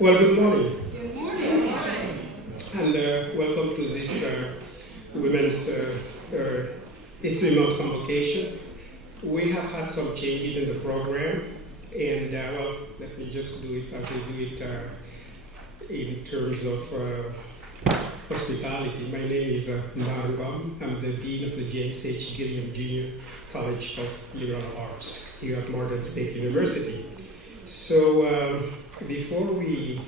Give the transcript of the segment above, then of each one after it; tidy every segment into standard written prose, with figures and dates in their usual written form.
Well, good morning, Good morning. and welcome to this Women's History Month Convocation. We have had some changes in the program, and well, let me just do it as we do it in terms of hospitality. My name is Narangam. I'm the Dean of the James H. Gilliam Jr. College of Liberal Arts here at Morgan State University. So before we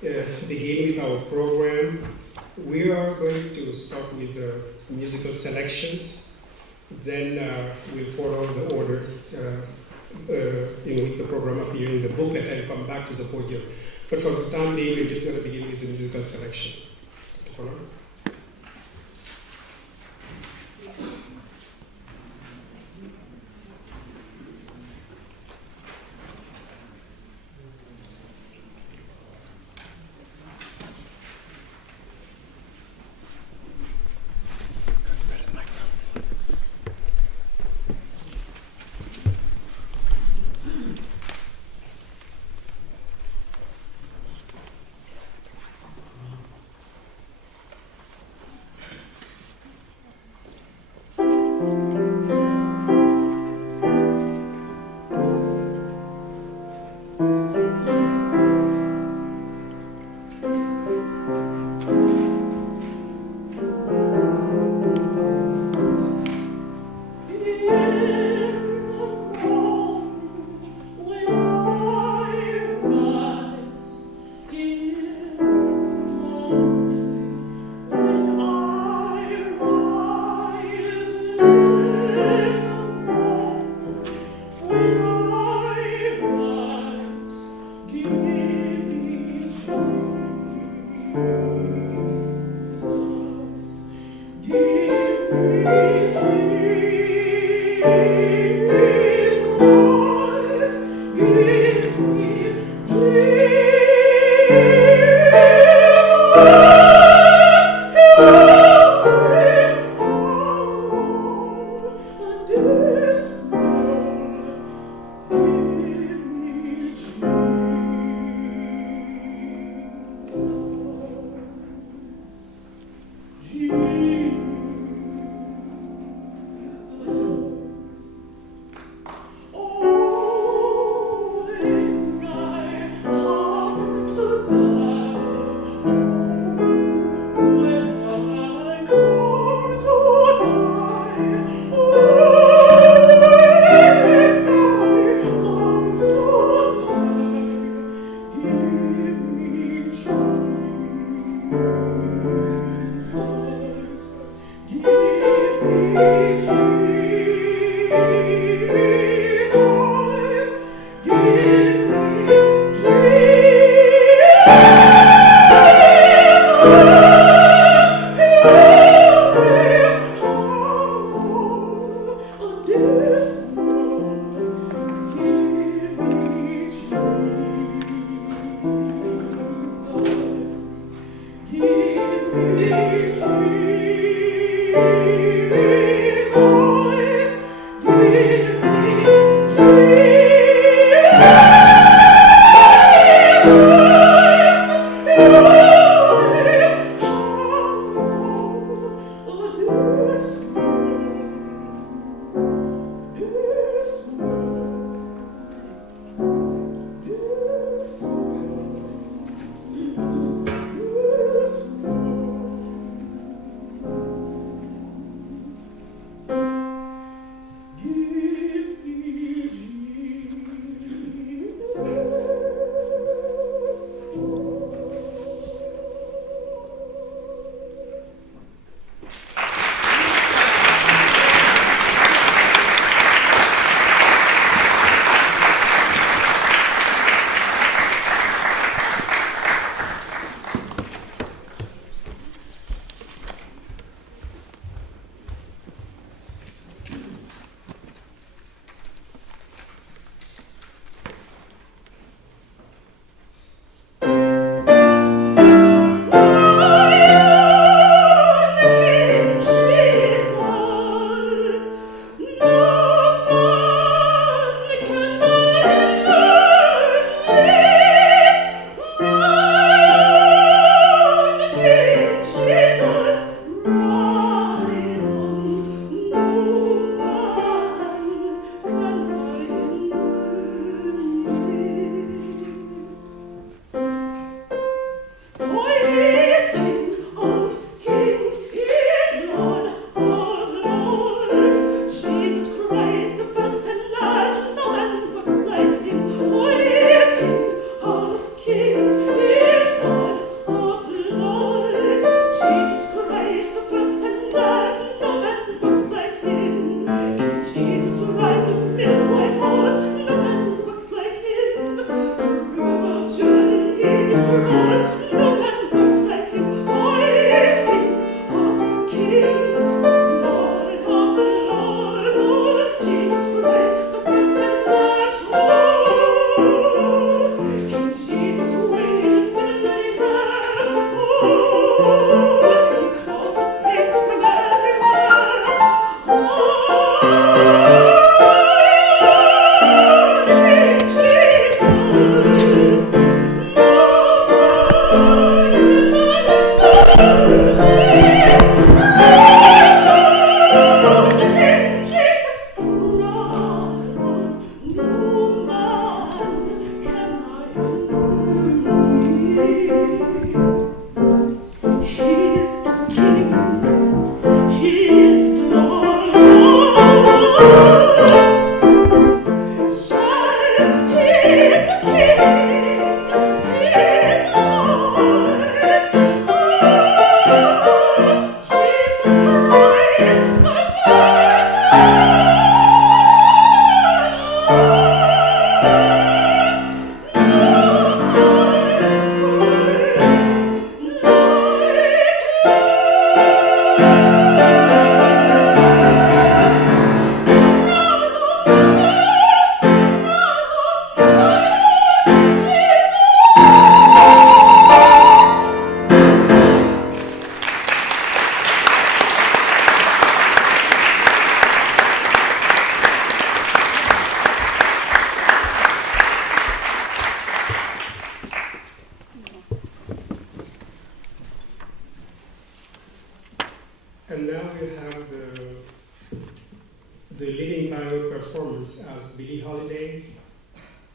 begin with our program, we are going to start with the musical selections. Then we'll follow the order in the program appear in the booklet and come back to the podium. But for the time being, we're just going to begin with the musical selection.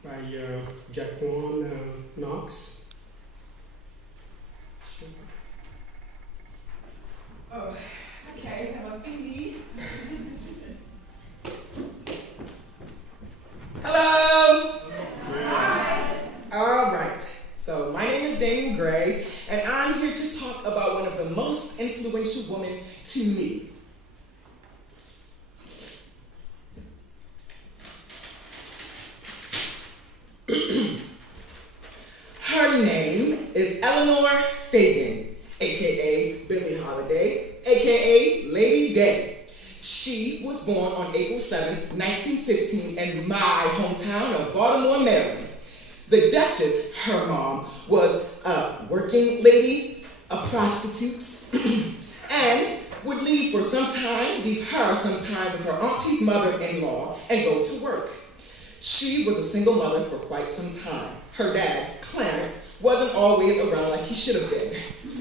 by Jaquan Knox. Oh, okay, that must be me. Hello! Hi! All right, so my name is Daniel Gray, and I'm here to talk about one of the most influential women to me. Her name is Eleanor Fagan, aka Billie Holiday, aka Lady Day. She was born on April 7th, 1915 in my hometown of Baltimore, Maryland. The Duchess, her mom, was a working lady, a prostitute, and would leave her some time with her auntie's mother-in-law and go to work. She was a single mother for quite some time. Her dad, Clarence, wasn't always around like he should have been.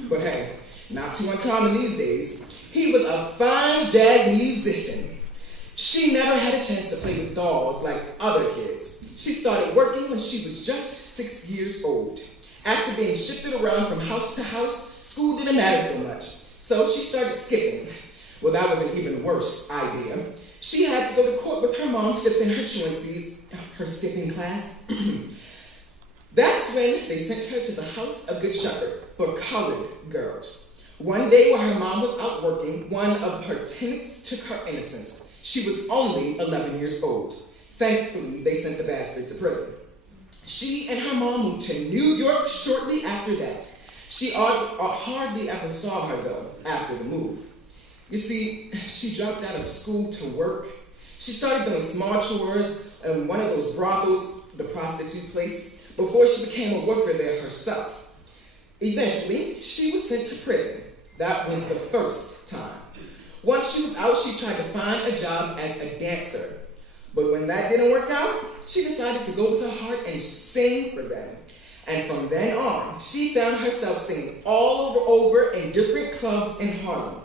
But hey, not too uncommon these days. He was a fine jazz musician. She never had a chance to play with dolls like other kids. She started working when she was just 6 years old. After being shifted around from house to house, school didn't matter so much. So she started skipping. Well, that was an even worse idea. She had to go to court with her mom to defend her truancies, her skipping class. That's when they sent her to the House of Good Shepherd for colored girls. One day while her mom was out working, one of her tenants took her innocence. She was only 11 years old. Thankfully, they sent the bastard to prison. She and her mom moved to New York shortly after that. She hardly ever saw her, though, after the move. You see, she dropped out of school to work. She started doing small chores in one of those brothels, the prostitute place, before she became a worker there herself. Eventually, she was sent to prison. That was the first time. Once she was out, she tried to find a job as a dancer. But when that didn't work out, she decided to go with her heart and sing for them. And from then on, she found herself singing all over in different clubs in Harlem.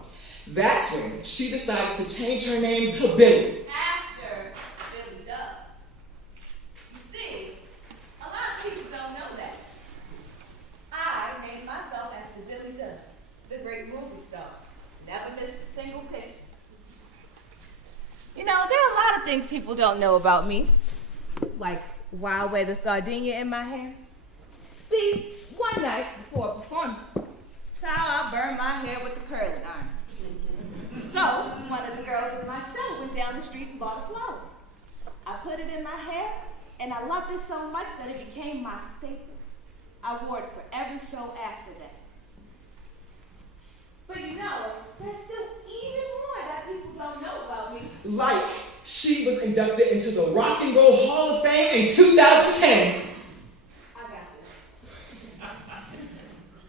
That's when she decided to change her name to Billie. After Billie Duff. You see, a lot of people don't know that. I named myself after Billie Duff, the great movie star. Never missed a single picture. You know, there are a lot of things people don't know about me. Like why I wear this gardenia in my hair. See, one night before a performance, child, I burned my hair with the curling iron. So, one of the girls at my show went down the street and bought a flower. I put it in my hair, and I loved it so much that it became my staple. I wore it for every show after that. But you know, there's still even more that people don't know about me. Like, she was inducted into the Rock and Roll Hall of Fame in 2010. I got this.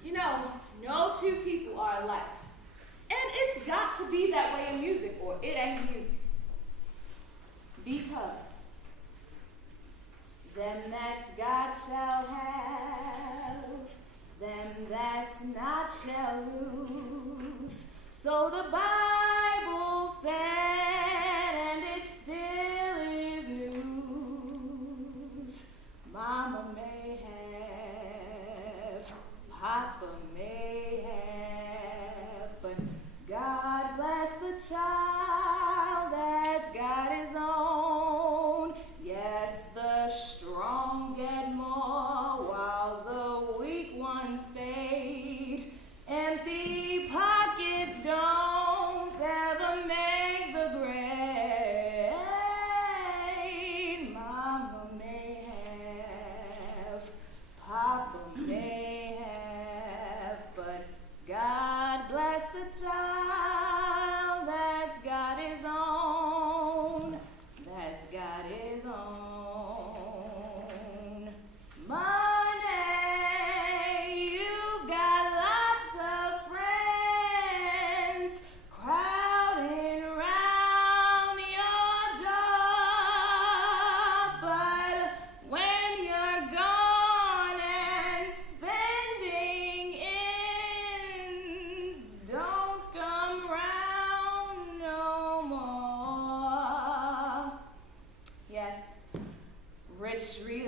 You know, no two people are alike. And it's got to be that way in music, or it ain't music. Because them that's God shall have, them that's not shall lose. So the Bible said, and it still is news. Mama may have, Papa may have, but God bless the child that's got his own. Yes, the strong get more while the weak ones fade. Empty pockets don't ever make the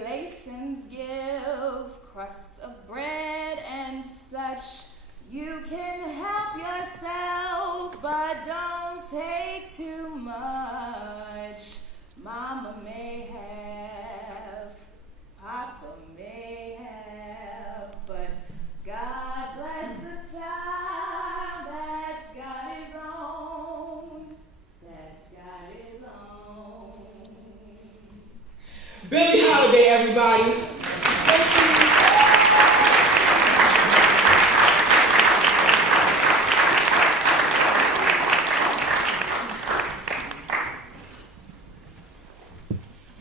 relations give crusts of bread and such. You can help yourself, but don't take too much. Mama may have, Papa may have, but God bless the child that's got his own, that's got his own. Billie Holiday, everybody.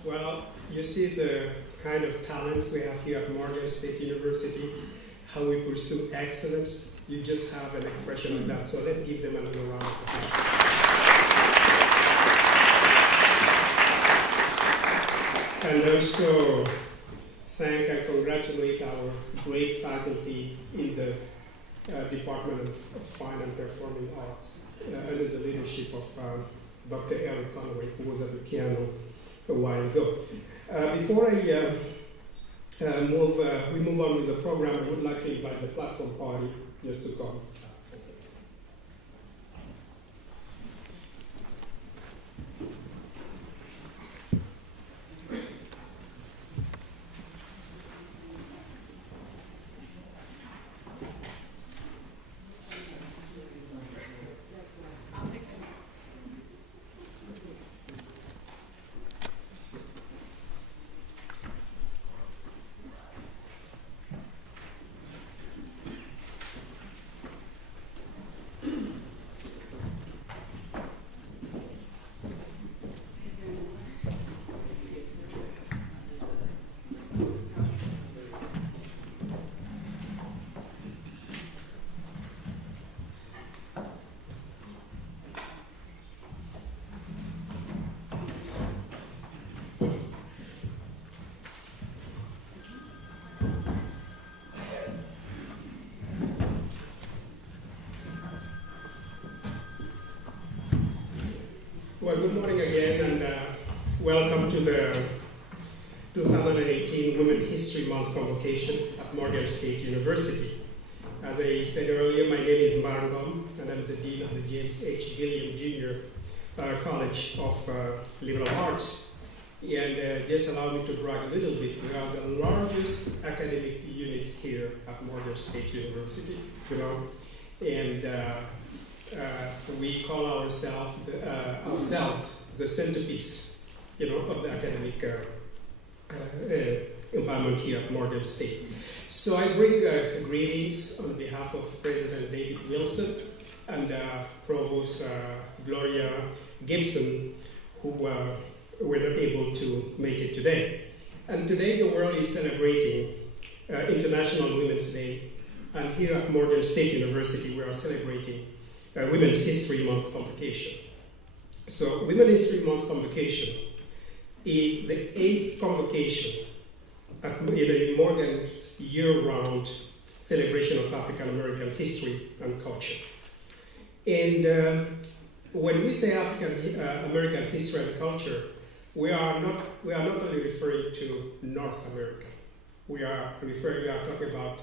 Well, you see the kind of talents we have here at Morgan State University, how we pursue excellence. You just have an expression of that, so let's give them another round of applause. And also thank and congratulate our great faculty in the Department of Fine and Performing Arts under the leadership of Dr. Eric Conway, who was at the piano a while ago. Before we move on with the program, I would like to invite the platform party just to come. Well, good morning again, and welcome to the 2018 Women History Month Convocation at Morgan State University. As I said earlier, my name is Marangom, and I'm the Dean of the James H. Gilliam Jr. College of Liberal Arts. And just allow me to brag a little bit. We are the largest academic unit here at Morgan State University, and we call ourselves the centerpiece, of the academic environment here at Morgan State. So I bring greetings on behalf of President David Wilson and Provost Gloria Gibson, who were not able to make it today. And today the world is celebrating International Women's Day, and here at Morgan State University we are celebrating Women's History Month Convocation. So Women's History Month Convocation is the 8th convocation in Morgan's year-round celebration of African American history and culture. And when we say African American history and culture, we are not only referring to North America. We are talking about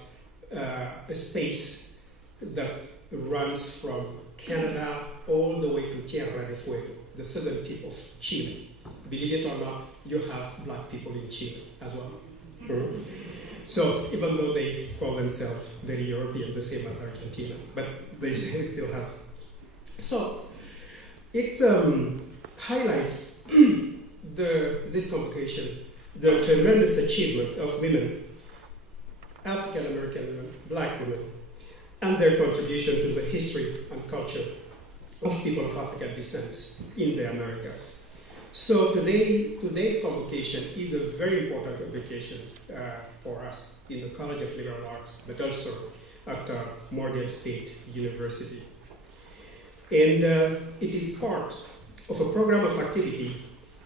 a space that runs from Canada all the way to Tierra del Fuego, the southern tip of Chile. Believe it or not, you have black people in Chile as well. Mm-hmm. So even though they call themselves very European, the same as Argentina, but they still have. So it highlights this convocation, the tremendous achievement of women, African American women, black women, and their contribution to the history and culture of people of African descent in the Americas. So today's convocation is a very important convocation for us in the College of Liberal Arts, but also at Morgan State University. And it is part of a program of activity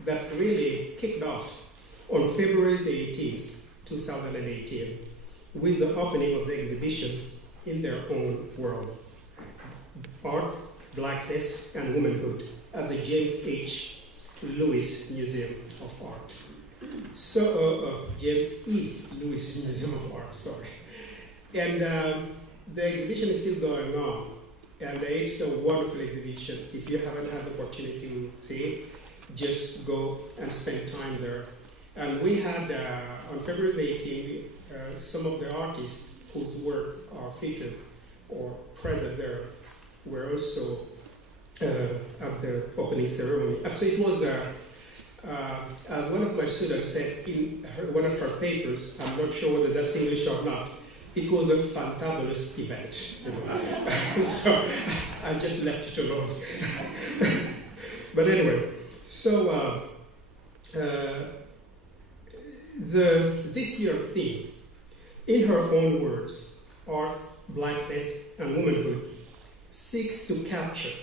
that really kicked off on February the 18th, 2018, with the opening of the exhibition In Their Own World, Art, Blackness, and Womanhood at the James H. Lewis Museum of Art. So, James E. Lewis Museum of Art, sorry. And the exhibition is still going on. And it's a wonderful exhibition. If you haven't had the opportunity to see it, just go and spend time there. And we had, on February 18th, some of the artists whose works are featured or present there were also at the opening ceremony. Actually, it was, as one of my students said in one of her papers, I'm not sure whether that's English or not, it was a fantabulous event. You know? So I just left it alone. But anyway, so this year's theme, in her own words, art, blackness, and womanhood, seeks to capture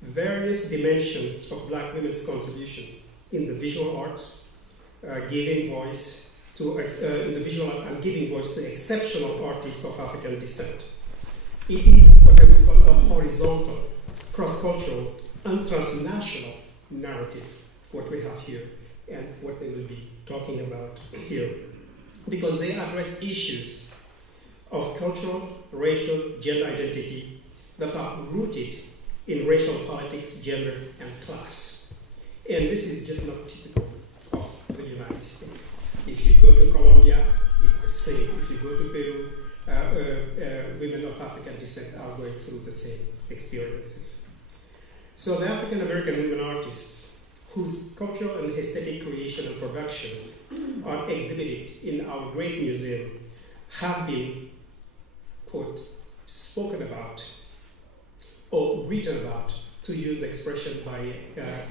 various dimensions of black women's contribution in the visual arts, giving voice to in the visual art and giving voice to exceptional artists of African descent. It is what I would call a horizontal, cross-cultural, and transnational narrative, what we have here, and what they will be talking about here, because they address issues of cultural, racial, gender identity that are rooted in racial politics, gender, and class. And this is just not typical of the United States. If you go to Colombia, it's the same. If you go to Peru, women of African descent are going through the same experiences. So the African American women artists, whose cultural and aesthetic creation and productions are exhibited in our great museum, have been, quote, spoken about or written about, to use the expression by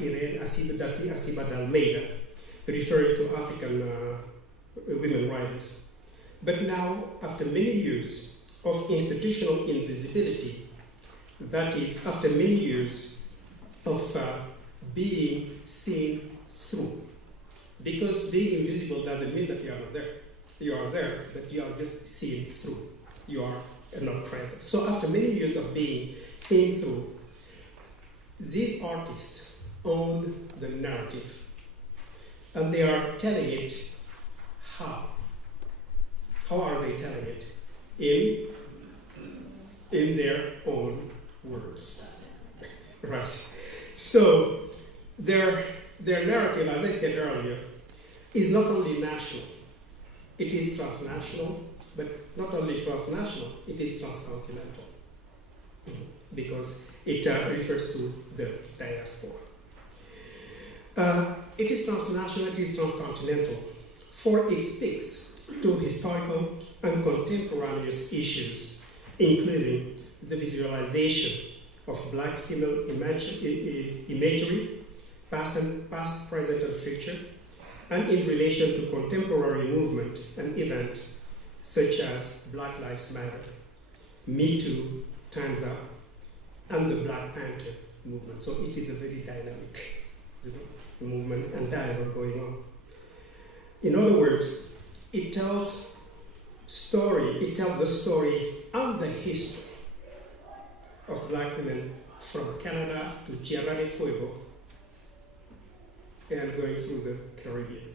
Irene Acibas d'Almeida, referring to African women writers. But now, after many years of institutional invisibility, that is, after many years of being seen through, because being invisible doesn't mean that you are not there. You are there, but you are just seen through. You are not present. So after many years of being seen through, these artists own the narrative. And they are telling it how. How are they telling it? In their own words. Right. So their narrative, as I said earlier, is not only national, it is transnational, but not only transnational, it is transcontinental. Because it refers to the diaspora. It is transnational, it is transcontinental, for it speaks to historical and contemporaneous issues, including the visualization of black female imagery, past, present, and future, and in relation to contemporary movement and event such as Black Lives Matter, Me Too, Time's Up, and the Black Panther movement. So it is a very dynamic movement and dialogue going on. In other words, it tells a story and the history of black women from Canada to Tierra del Fuego and going through the Caribbean.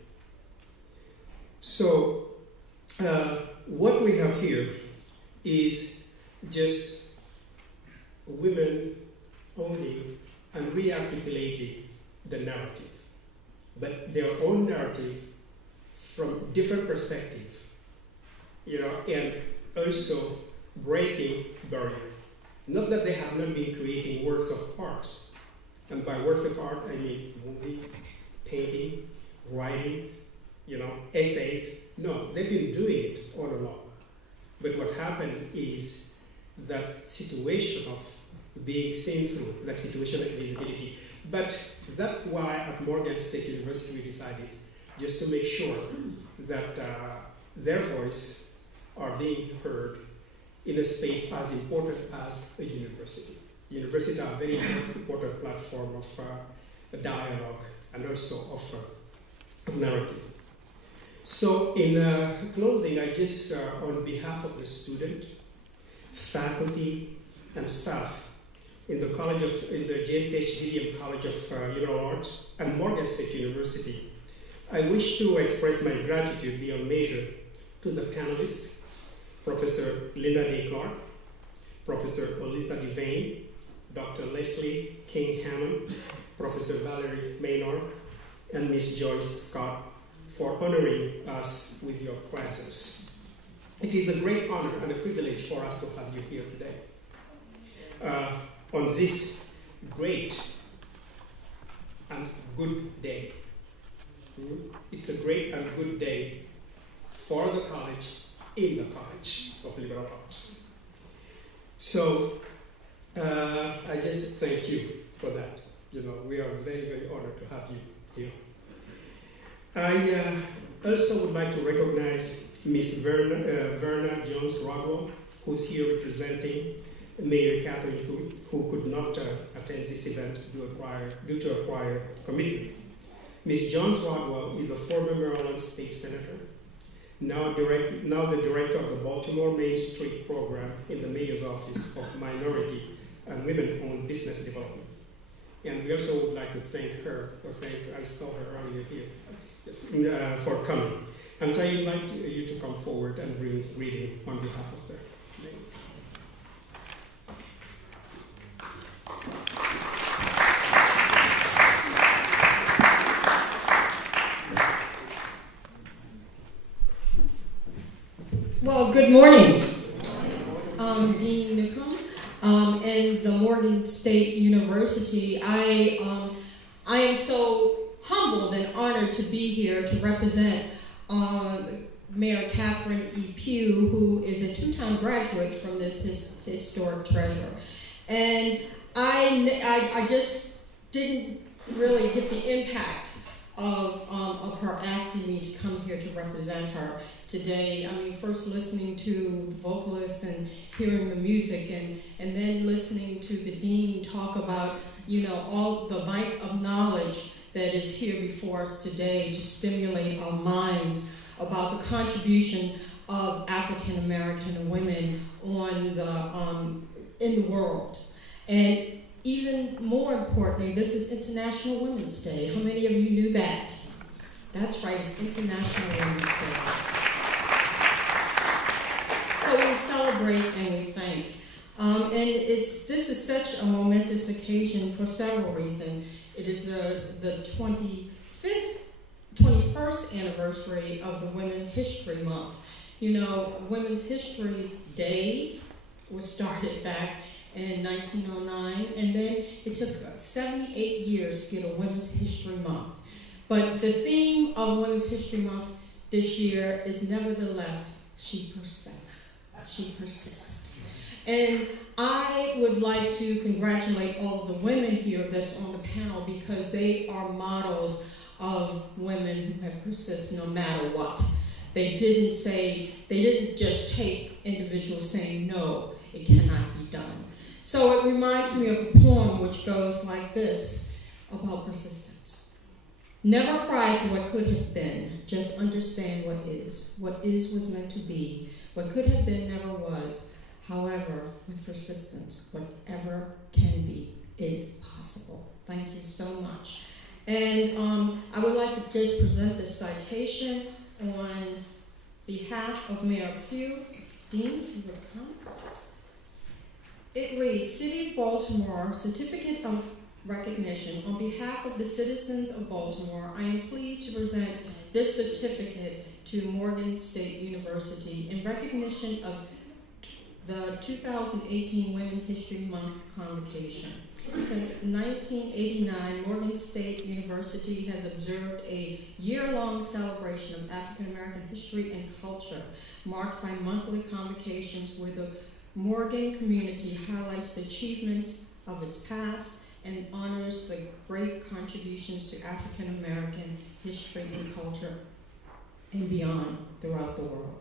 So what we have here is just women owning and rearticulating the narrative, but their own narrative from different perspectives, and also breaking barrier. Not that they have not been creating works of art, and by works of art I mean movies, painting, writing, essays. No, they've been doing it all along. But what happened is that situation of being seen through, that situation of visibility. But that's why at Morgan State University we decided just to make sure that their voice are being heard in a space as important as a university. Universities are a very important platform of dialogue and also of narrative. So in closing, I just, on behalf of the student, faculty, and staff in the James H. Gilliam College of Liberal Arts and Morgan State University, I wish to express my gratitude beyond measure to the panelists, Professor Linda Day Clark, Professor Olisa Devane, Dr. Leslie King Hammond, Professor Valerie Maynard, and Ms. Joyce Scott for honoring us with your presence. It is a great honor and a privilege for us to have you here today. On this great and good day. It's a great and good day for the college, in the College of Liberal Arts. So, I just thank you for that. We are very, very honored to have you here. I also would like to recognize Ms. Verna Jones-Rodwell, who's here representing Mayor Catherine Hood, who could not attend this event due to a prior commitment. Ms. Jones-Rodwell is a former Maryland State Senator, now the director of the Baltimore Main Street Program in the Mayor's Office of Minority and Women-Owned Business Development. And we also would like to thank her, I saw her earlier here, yes, for coming. And so I invite you to come forward and bring greeting on behalf of the Mayor. Well, good morning. Dean Newcomb, and the Morgan State University. I am so humbled and honored to be here to represent Mayor Catherine E. Pugh, who is a two-time graduate from this historic treasure. And I just didn't really get the impact of her asking me to come here to represent her today. I mean, first listening to the vocalists and hearing the music, and then listening to the dean talk about, all the might of knowledge that is here before us today to stimulate our minds about the contribution of African American women in the world. And even more importantly, this is International Women's Day. How many of you knew that? That's right, it's International Women's Day. So we celebrate and we thank. And this is such a momentous occasion for several reasons. It is the 21st anniversary of the Women's History Month. Women's History Day was started back in 1909, and then it took 78 years to get a Women's History Month. But the theme of Women's History Month this year is nevertheless, she persists. She persists. And I would like to congratulate all of the women here that's on the panel, because they are models of women who have persisted no matter what. They didn't just take individuals saying, no, it cannot be done. So it reminds me of a poem which goes like this about persistence. Never cry for what could have been, just understand what is. What is was meant to be. What could have been never was. However, with persistence, whatever can be is possible. Thank you so much. And I would like to just present this citation on behalf of Mayor Pugh. Dean, if you would come. It reads, City of Baltimore, Certificate of Recognition. On behalf of the citizens of Baltimore, I am pleased to present this certificate to Morgan State University in recognition of the 2018 Women's History Month Convocation. Since 1989, Morgan State University has observed a year-long celebration of African American history and culture, marked by monthly convocations where the Morgan community highlights the achievements of its past and honors the great contributions to African American history and culture and beyond throughout the world.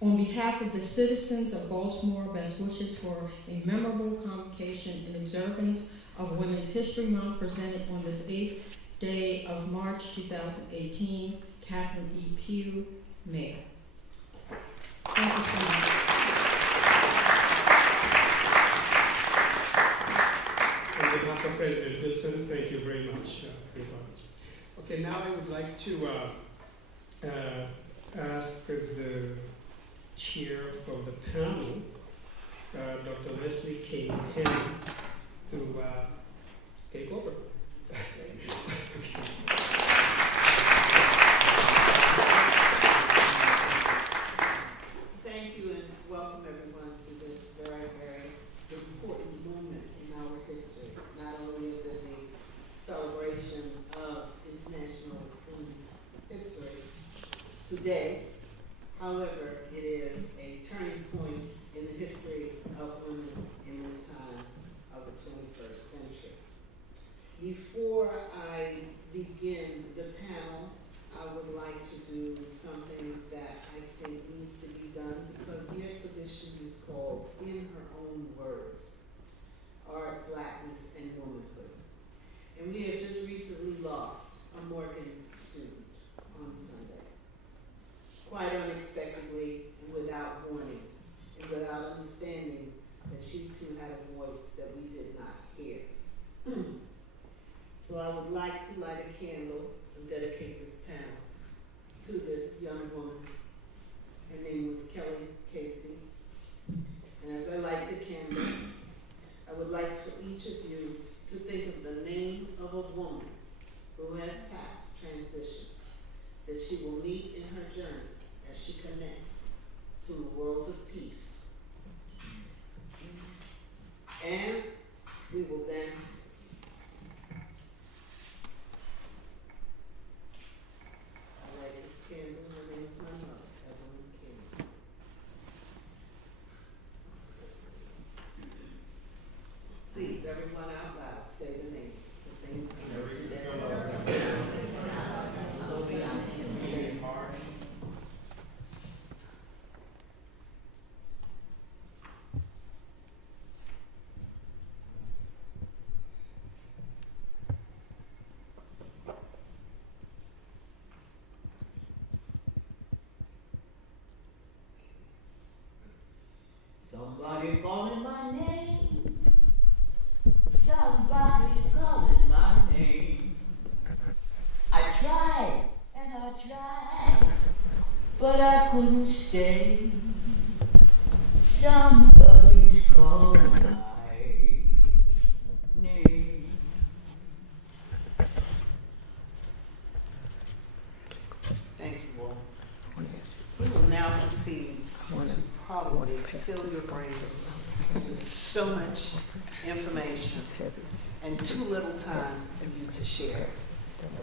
On behalf of the citizens of Baltimore, best wishes for a memorable convocation in observance of Women's History Month presented on this 8th day of March 2018, Catherine E. Pugh, Mayor. Thank you so much. On behalf of President Wilson, thank you very much. Okay, now I would like to ask the chair of the panel, Dr. Leslie King Henry, to take over. Thank you and welcome everyone to this very, very important moment in our history. Not only is it the celebration of International Women's History today, however, it is a turning point in the history of women in this time of the 21st century. Before I begin the panel, I would like to do something that I think needs to be done because the exhibition is called In Her Own Words, Art, Blackness, and Womanhood. And we have just recently lost a Morgan student on Sunday. Quite unexpectedly and without warning and without understanding that she too had a voice that we did not hear. So I would like to light a candle and dedicate this panel to this young woman. Her name was Kelly Casey. And as I light the candle, I would like for each of you to think of the name of a woman who has passed transition that she will meet in her journey as she connects to a world of peace. And we will then light this candle in the name of my mother, Evelyn King. Please, everyone out loud, say the name, the same thing. Somebody calling my name. Somebody calling my name. I tried and I tried, but I couldn't stay. Somebody's calling my name. Thank you all. We will now proceed to probably fill your brains with so much information and too little time for you to share.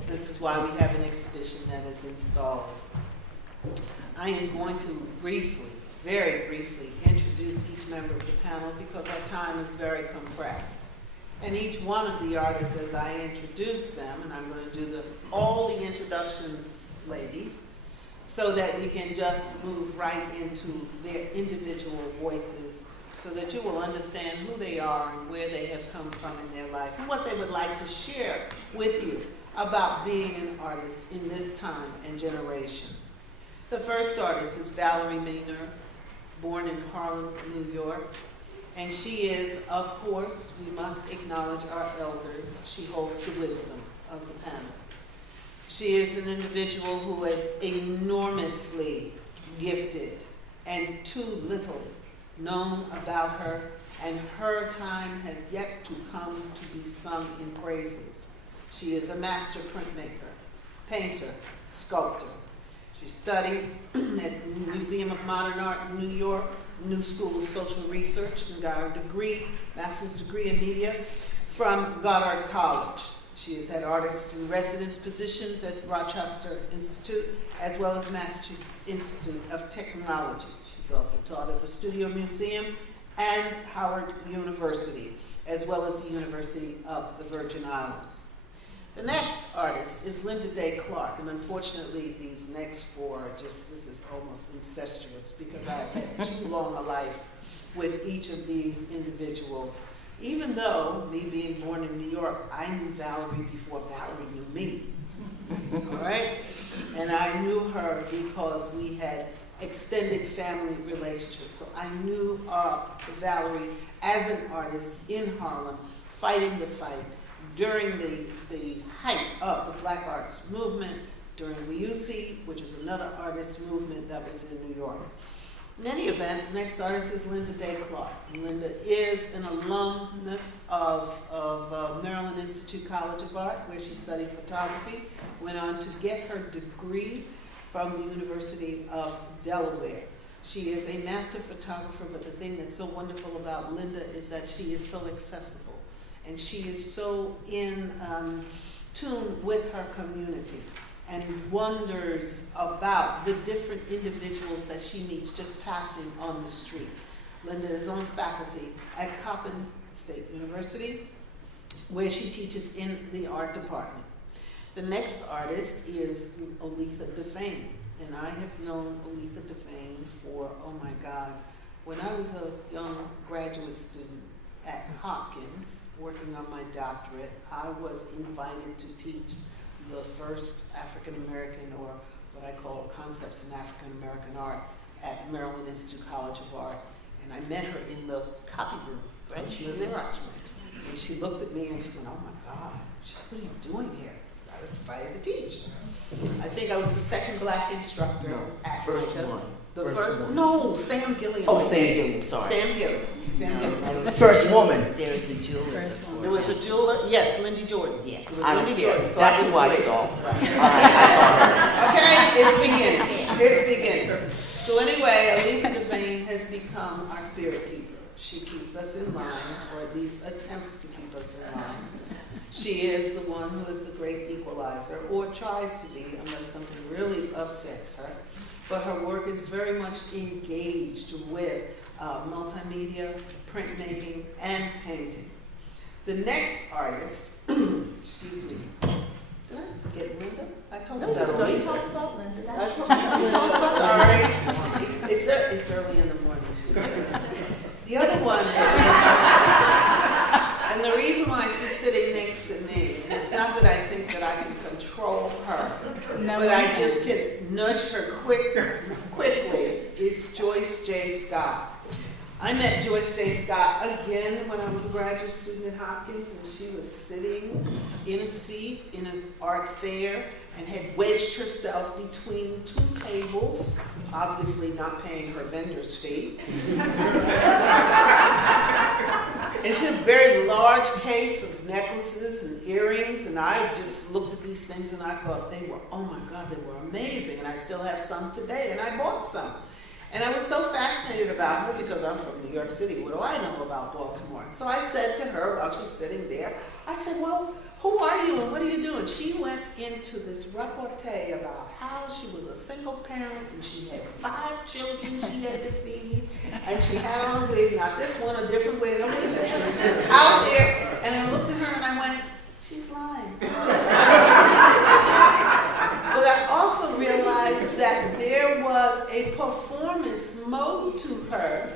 This is why we have an exhibition that is installed. I am going to briefly, very briefly, introduce each member of the panel because our time is very compressed. And each one of the artists, as I introduce them, and I'm going to do all the introductions, ladies, so that we can just move right into their individual voices so that you will understand who they are and where they have come from in their life and what they would like to share with you about being an artist in this time and generation. The first artist is Valerie Maynard, born in Harlem, New York. And she is, of course, we must acknowledge our elders. She holds the wisdom of the panel. She is an individual who is enormously gifted and too little known about her, and her time has yet to come to be sung in praises. She is a master printmaker, painter, sculptor. She studied at the Museum of Modern Art in New York, New School of Social Research, and got her degree, master's degree in media from Goddard College. She has had artists in residence positions at Rochester Institute, as well as Massachusetts Institute of Technology. She's also taught at the Studio Museum and Howard University, as well as the University of the Virgin Islands. The next artist is Linda Day Clark, and unfortunately these next four are just, this is almost incestuous because I've had too long a life with each of these individuals. Even though, me being born in New York, I knew Valerie before Valerie knew me, all right? And I knew her because we had extended family relationships. So I knew Valerie as an artist in Harlem, fighting the fight, during the height of the Black Arts Movement, during WUSI, which is another artist movement that was in New York. In any event, the next artist is Linda Day Clark. Linda is an alumnus of Maryland Institute College of Art, where she studied photography, went on to get her degree from the University of Delaware. She is a master photographer, but the thing that's so wonderful about Linda is that she is so accessible, and she is so in tune with her community, and wonders about the different individuals that she meets just passing on the street. Linda is on faculty at Coppin State University, where she teaches in the art department. The next artist is Oletha Defane, and I have known Oletha Defane for, oh my God, when I was a young graduate student at Hopkins, working on my doctorate, I was invited to teach the first African-American, or what I call concepts in African-American art, at Maryland Institute College of Art. And I met her in the copy room, right? She was in Xerox room. And she looked at me and she went, oh my God, she said, what are you doing here? I was invited to teach. I think I was the second black instructor at First NICA. one. The first, no, Sam Gilliam. Oh, Sam Gilliam, sorry. Sam Gilliam. Sam Gilliam. First woman. There is a jeweler. There was a jeweler, yes, Lindy Jordan. Yes. It was I don't Lindy care. Jordan, so That's was who I great. saw. Right. All right, I saw her. Okay, it's beginning. It's beginning. So anyway, Oletha Defane has become our spirit keeper. She keeps us in line, or at least attempts to keep us in line. She is the one who is the great equalizer, or tries to be, unless something really upsets her. But her work is very much engaged with multimedia, printmaking, and painting. The next artist, excuse me, did I forget Linda? I told you about No, you Oletha. talked about Linda. I told you. Sorry. It's early in the morning. She says. The other one is, and the reason why she's sitting next to me, and it's not that I think that I can control her, but I just can nudge her quickly, is Joyce J. Scott. I met Joyce J. Scott again when I was a graduate student at Hopkins, and she was sitting in a seat in an art fair and had wedged herself between two tables, obviously not paying her vendor's fee. And she had a very large case of necklaces and earrings, and I just looked at these things and I thought they were, oh my God, they were amazing, and I still have some today, and I bought some. And I was so fascinated about her because I'm from New York City. What do I know about Baltimore? So I said to her while she's sitting there, I said, well, who are you and what are you doing? She went into this repartee about how she was a single parent and she had 5 children she had to feed, and she had on a wig, not this one, a different wig. I mean, it's just out there. And I looked at her and I went, she's lying. But I also realized that there was a performance mode to her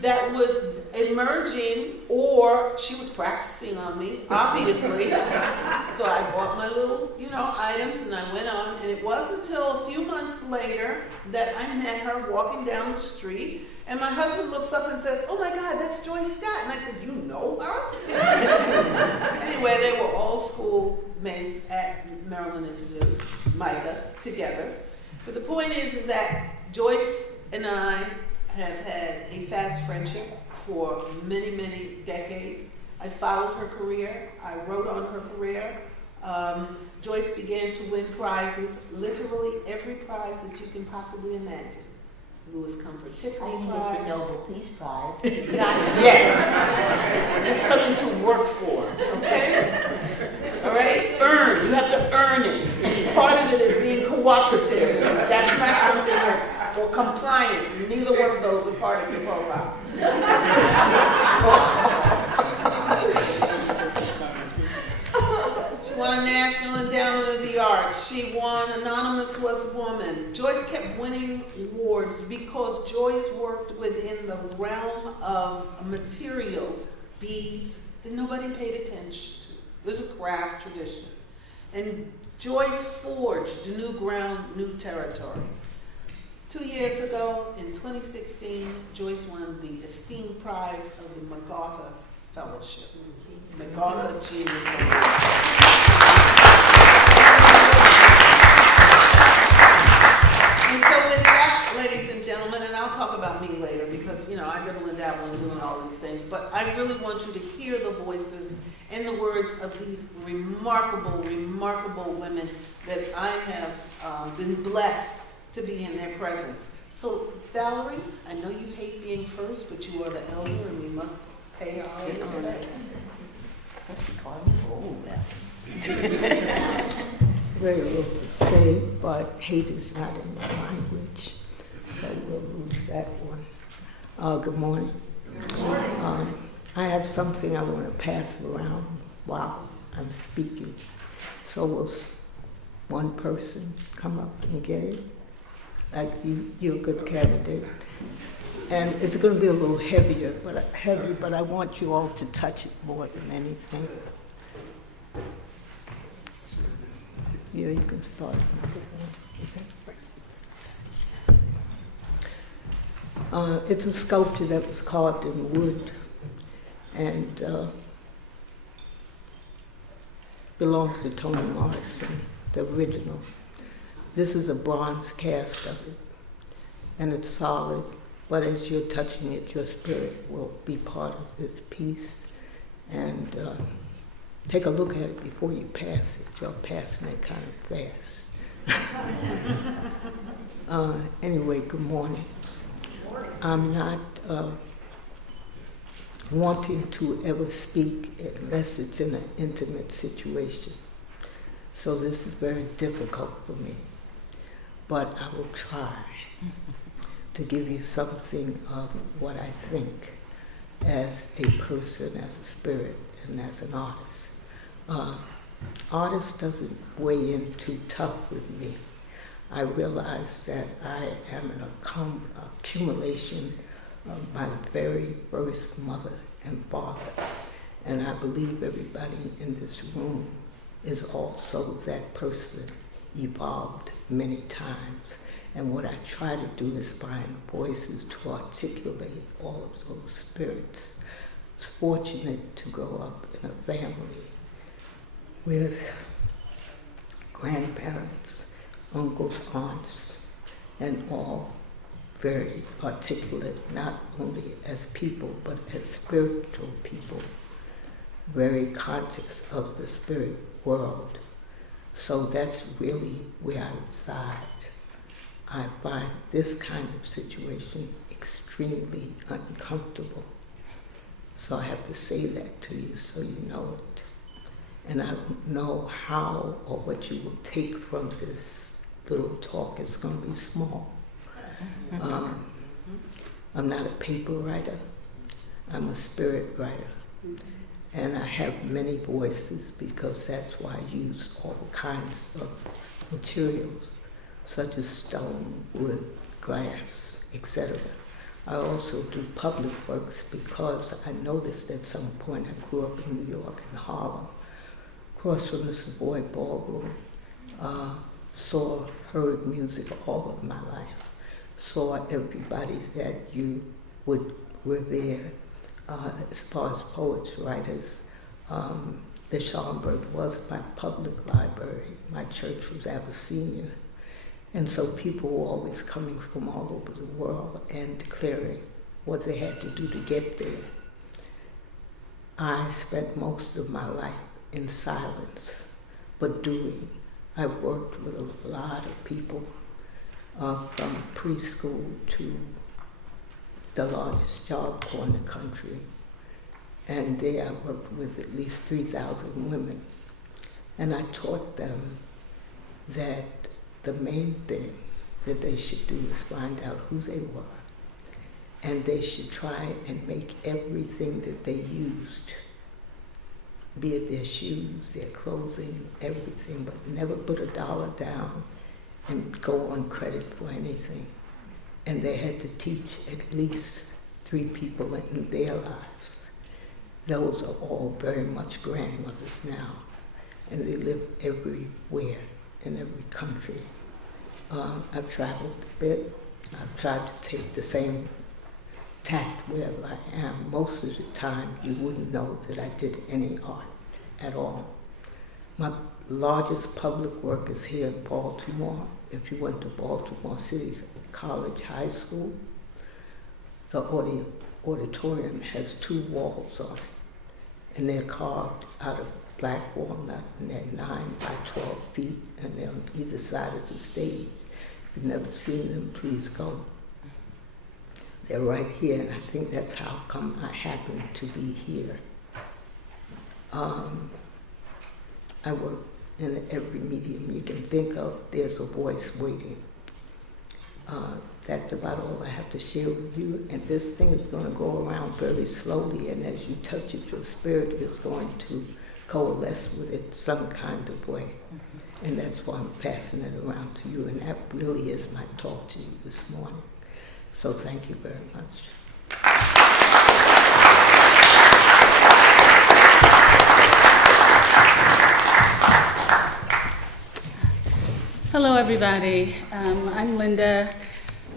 that was emerging, or she was practicing on me, obviously. So I bought my little, items and I went on, and it wasn't until a few months later that I met her walking down the street, and my husband looks up and says, oh my God, that's Joyce Scott. And I said, you know her? Anyway, they were all schoolmates at Maryland Institute, MICA, together. But the point is that Joyce and I have had a fast friendship for many, many decades. I followed her career. I wrote on her career. Joyce began to win prizes, literally every prize that you can possibly imagine. Lewis Comfort I Tiffany didn't Prize. get the Nobel Peace Prize. Not yet. It's something to work for, okay? All right? Earn. You have to earn it. Part of it is being cooperative. That's not something that, or compliant. Neither one of those are part of your profile. She won a National Endowment of the Arts. She won Anonymous Was a Woman. Joyce kept winning awards because Joyce worked within the realm of materials, beads, that nobody paid attention to. It was a craft tradition. And Joyce forged new ground, new territory. 2 years ago, in 2016, Joyce won the esteemed prize of the MacArthur Fellowship. MacArthur G. And so with that, ladies and gentlemen, and I'll talk about me later because, you know, I dabble and dabble in doing all these things, but I really want you to hear the voices and the words of these remarkable, remarkable women that I have been blessed to be in their presence. So, Valerie, I know you hate being first, but you are the elder and we must pay our respects. That's because I'm old now. Very little to say, but hate is not in my language, so we'll lose that one. Good morning. Good morning. I have something I want to pass around while I'm speaking. So will one person come up and get it? Like you're a good candidate. And it's going to be a little heavy, but I want you all to touch it more than anything. Yeah, you can start another one. It's a sculpture that was carved in wood and belongs to Toni Morrison, the original. This is a bronze cast of it, and it's solid, but as you're touching it, your spirit will be part of this piece. And take a look at it before you pass it. You're passing it kind of fast. Anyway, good morning. I'm not wanting to ever speak unless it's in an intimate situation. So this is very difficult for me. But I will try to give you something of what I think as a person, as a spirit, and as an artist. Artist doesn't weigh in too tough with me. I realize that I am an accumulation of my very first mother and father, and I believe everybody in this room is also that person, evolved many times. And what I try to do is find voices to articulate all of those spirits. I was fortunate to grow up in a family with grandparents, uncles, aunts, and all very articulate, not only as people, but as spiritual people, very conscious of the spirit world. So that's really where I reside. I find this kind of situation extremely uncomfortable. So I have to say that to you so you know it. And I don't know how or what you will take from this little talk. It's going to be small. I'm not a paper writer. I'm a spirit writer. And I have many voices because that's why I use all kinds of materials, such as stone, wood, glass, etc. I also do public works because I noticed at some point I grew up in New York, in Harlem, across from the Savoy Ballroom, heard music all of my life, saw everybody that you would revere as far as poets, writers. The Schaumburg was my public library. My church was Abyssinia. And so people were always coming from all over the world and declaring what they had to do to get there. I spent most of my life in silence, but doing. I worked with a lot of people, from preschool to the largest job corps in the country. And there I worked with at least 3,000 women. And I taught them that the main thing that they should do is find out who they were. And they should try and make everything that they used, be it their shoes, their clothing, everything, but never put $1 down and go on credit for anything. And they had to teach at least 3 people in their lives. Those are all very much grandmothers now, and they live everywhere in every country. I've traveled a bit. I've tried to take the same tact wherever I am. Most of the time, you wouldn't know that I did any art at all. My largest public work is here in Baltimore. If you went to Baltimore City College High School, the auditorium has 2 walls on it, and they're carved out of black walnut, and they're 9 by 12 feet, and they're on either side of the stage. If you've never seen them, please go. They're right here, and I think that's how come I happen to be here. I work in every medium you can think of. There's a voice waiting. That's about all I have to share with you. And this thing is going to go around very slowly, and as you touch it, your spirit is going to coalesce with it some kind of way. And that's why I'm passing it around to you. And that really is my talk to you this morning. So thank you very much. Hello, everybody. I'm Linda.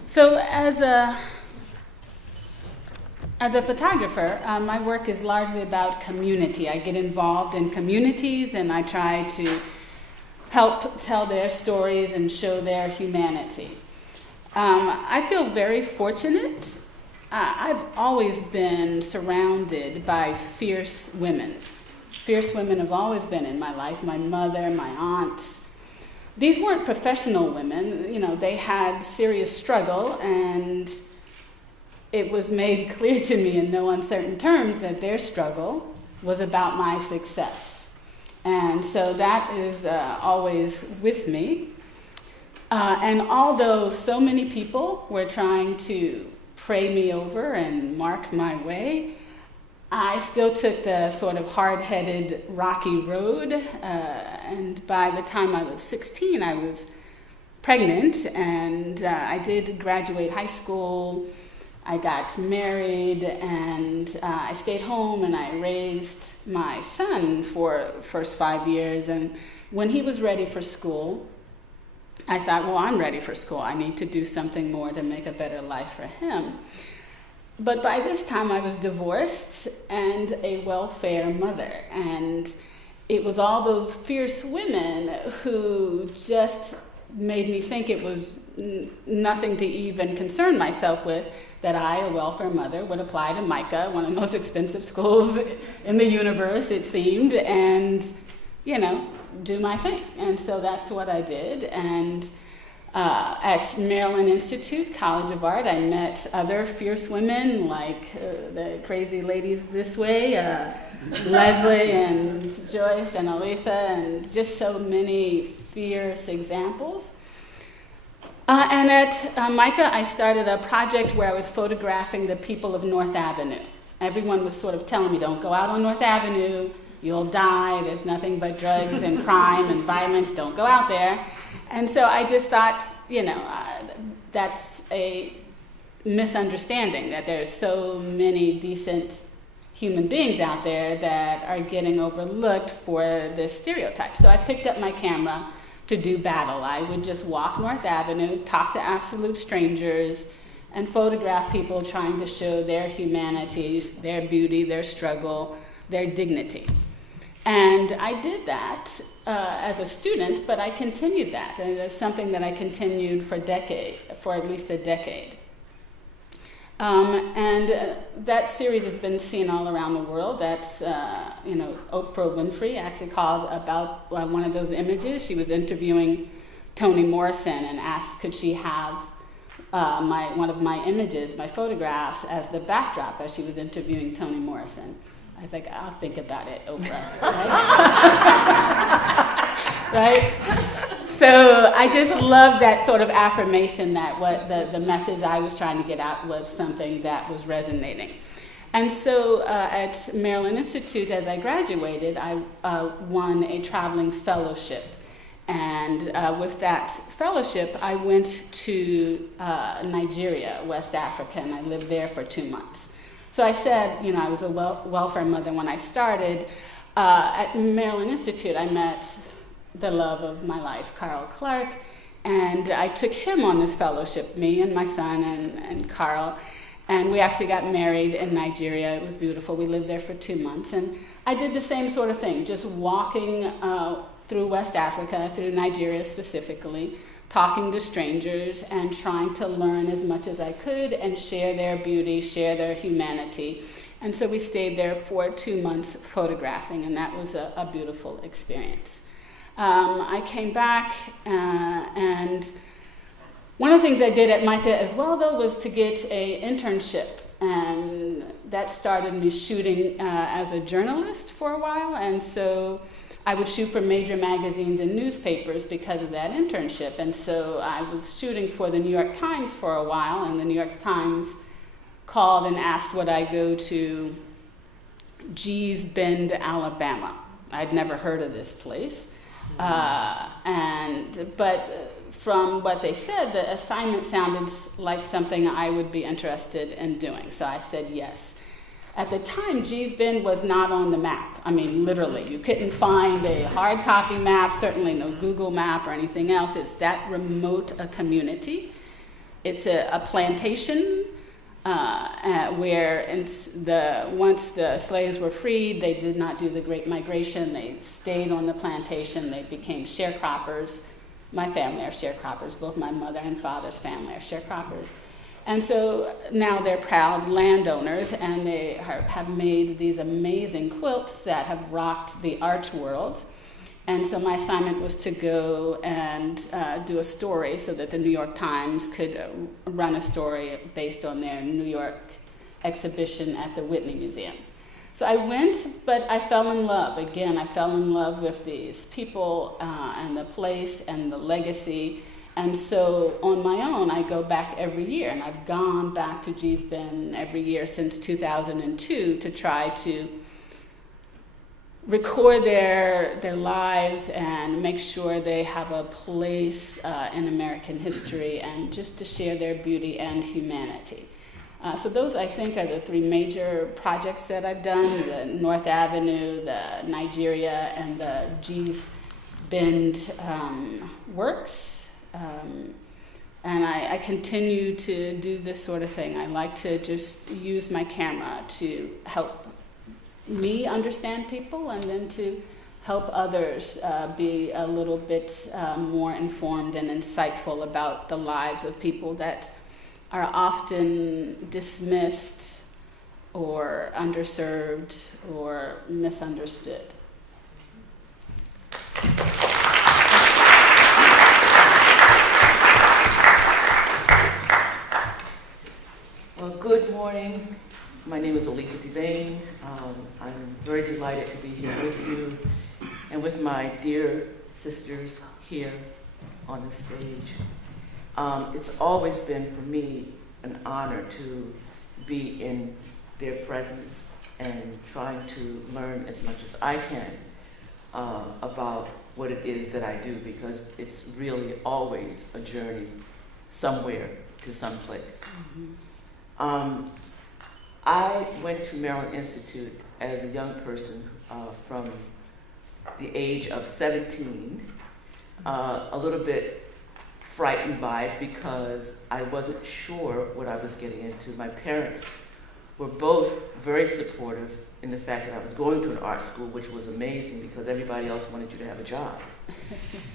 So as a photographer, my work is largely about community. I get involved in communities and I try to help tell their stories and show their humanity. I feel very fortunate. I've always been surrounded by fierce women. Fierce women have always been in my life, my mother, my aunts. These weren't professional women, you know, they had serious struggle, and it was made clear to me in no uncertain terms that their struggle was about my success. And so that is always with me. And although so many people were trying to pray me over and mark my way, I still took the sort of hard-headed, rocky road, and by the time I was 16, I was pregnant, and I did graduate high school. I got married, and I stayed home, and I raised my son for the first 5 years, and when he was ready for school, I thought, well, I'm ready for school. I need to do something more to make a better life for him. But by this time I was divorced and a welfare mother, and it was all those fierce women who just made me think it was nothing to even concern myself with, that I, a welfare mother, would apply to MICA, one of the most expensive schools in the universe, it seemed, and, you know, do my thing. And so that's what I did. And at Maryland Institute, College of Art, I met other fierce women like the crazy ladies this way, Leslie and Joyce and Aletha, and just so many fierce examples. And at MICA, I started a project where I was photographing the people of North Avenue. Everyone was sort of telling me, don't go out on North Avenue, you'll die, there's nothing but drugs and crime and violence, don't go out there. And so I just thought, you know, that's a misunderstanding, that there's so many decent human beings out there that are getting overlooked for this stereotype. So I picked up my camera to do battle. I would just walk North Avenue, talk to absolute strangers, and photograph people trying to show their humanity, their beauty, their struggle, their dignity. And I did that as a student, but I continued that, and it's something that I continued for at least a decade. And that series has been seen all around the world. That's, Oprah Winfrey actually called about one of those images. She was interviewing Toni Morrison and asked could she have one of my images, my photographs, as the backdrop as she was interviewing Toni Morrison. I was like, I'll think about it, Oprah, right? Right? So I just love that sort of affirmation that what the message I was trying to get out was something that was resonating. And so at Maryland Institute, as I graduated, I won a traveling fellowship. And with that fellowship, I went to Nigeria, West Africa, and I lived there for 2 months. So I said, you know, I was a welfare mother when I started. At Maryland Institute, I met the love of my life, Carl Clark, and I took him on this fellowship, me and my son and Carl. And we actually got married in Nigeria. It was beautiful. We lived there for 2 months. And I did the same sort of thing, just walking through West Africa, through Nigeria specifically, talking to strangers and trying to learn as much as I could and share their beauty, share their humanity. And so we stayed there for 2 months photographing, and that was a beautiful experience. I came back, and one of the things I did at MICA as well, though, was to get an internship. And that started me shooting as a journalist for a while. And so I would shoot for major magazines and newspapers because of that internship. And so I was shooting for the New York Times for a while, and the New York Times called and asked would I go to Gee's Bend, Alabama. I'd never heard of this place. But from what they said, the assignment sounded like something I would be interested in doing. So I said yes. At the time, Gee's Bend was not on the map. I mean, literally, you couldn't find a hard copy map, certainly no Google map or anything else. It's that remote a community. It's a plantation where once the slaves were freed, they did not do the Great Migration. They stayed on the plantation. They became sharecroppers. My family are sharecroppers. Both my mother and father's family are sharecroppers. And so now they're proud landowners, and they have made these amazing quilts that have rocked the art world. And so my assignment was to go and do a story so that the New York Times could run a story based on their New York exhibition at the Whitney Museum. So I went, but I fell in love. Again, I fell in love with these people and the place and the legacy. And so on my own, I go back every year, and I've gone back to Gee's Bend every year since 2002 to try to record their lives and make sure they have a place in American history, and just to share their beauty and humanity. So those, I think, are the three major projects that I've done: the North Avenue, the Nigeria, and the Gee's Bend works. And I continue to do this sort of thing. I like to just use my camera to help me understand people, and then to help others be a little bit more informed and insightful about the lives of people that are often dismissed or underserved or misunderstood. Well, good morning. My name is Olika Devane. I'm very delighted to be here with you and with my dear sisters here on the stage. It's always been for me an honor to be in their presence and trying to learn as much as I can about what it is that I do, because it's really always a journey somewhere to someplace. I went to Maryland Institute as a young person from the age of 17, a little bit frightened by it because I wasn't sure what I was getting into. My parents were both very supportive in the fact that I was going to an art school, which was amazing because everybody else wanted you to have a job.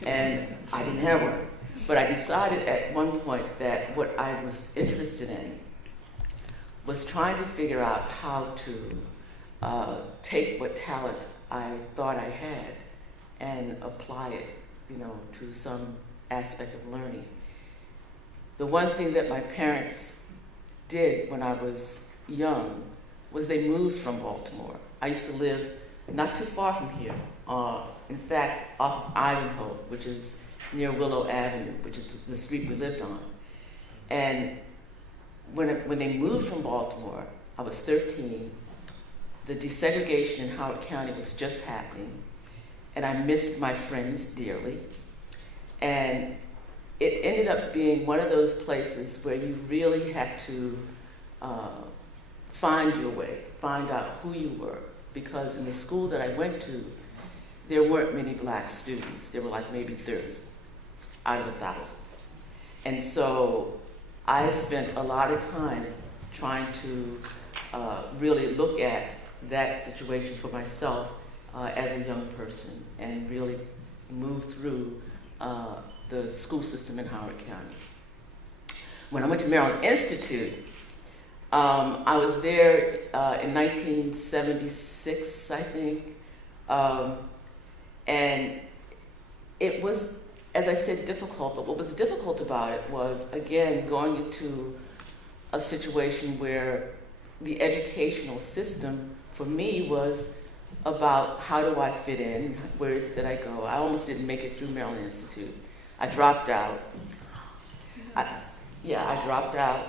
And I didn't have one. But I decided at one point that what I was interested in was trying to figure out how to take what talent I thought I had and apply it, to some aspect of learning. The one thing that my parents did when I was young was they moved from Baltimore. I used to live not too far from here, in fact, off of Ivanhoe, which is near Willow Avenue, which is the street we lived on. And when they moved from Baltimore, I was 13. The desegregation in Howard County was just happening, and I missed my friends dearly. And it ended up being one of those places where you really had to find your way, find out who you were, because in the school that I went to, there weren't many black students. There were like maybe 30 out of 1,000. And so I spent a lot of time trying to really look at that situation for myself as a young person and really move through the school system in Howard County. When I went to Maryland Institute, I was there in 1976, I think, and it was, as I said, difficult, but what was difficult about it was, again, going into a situation where the educational system for me was about how do I fit in, where is it that I go. I almost didn't make it through Maryland Institute. I dropped out. I dropped out.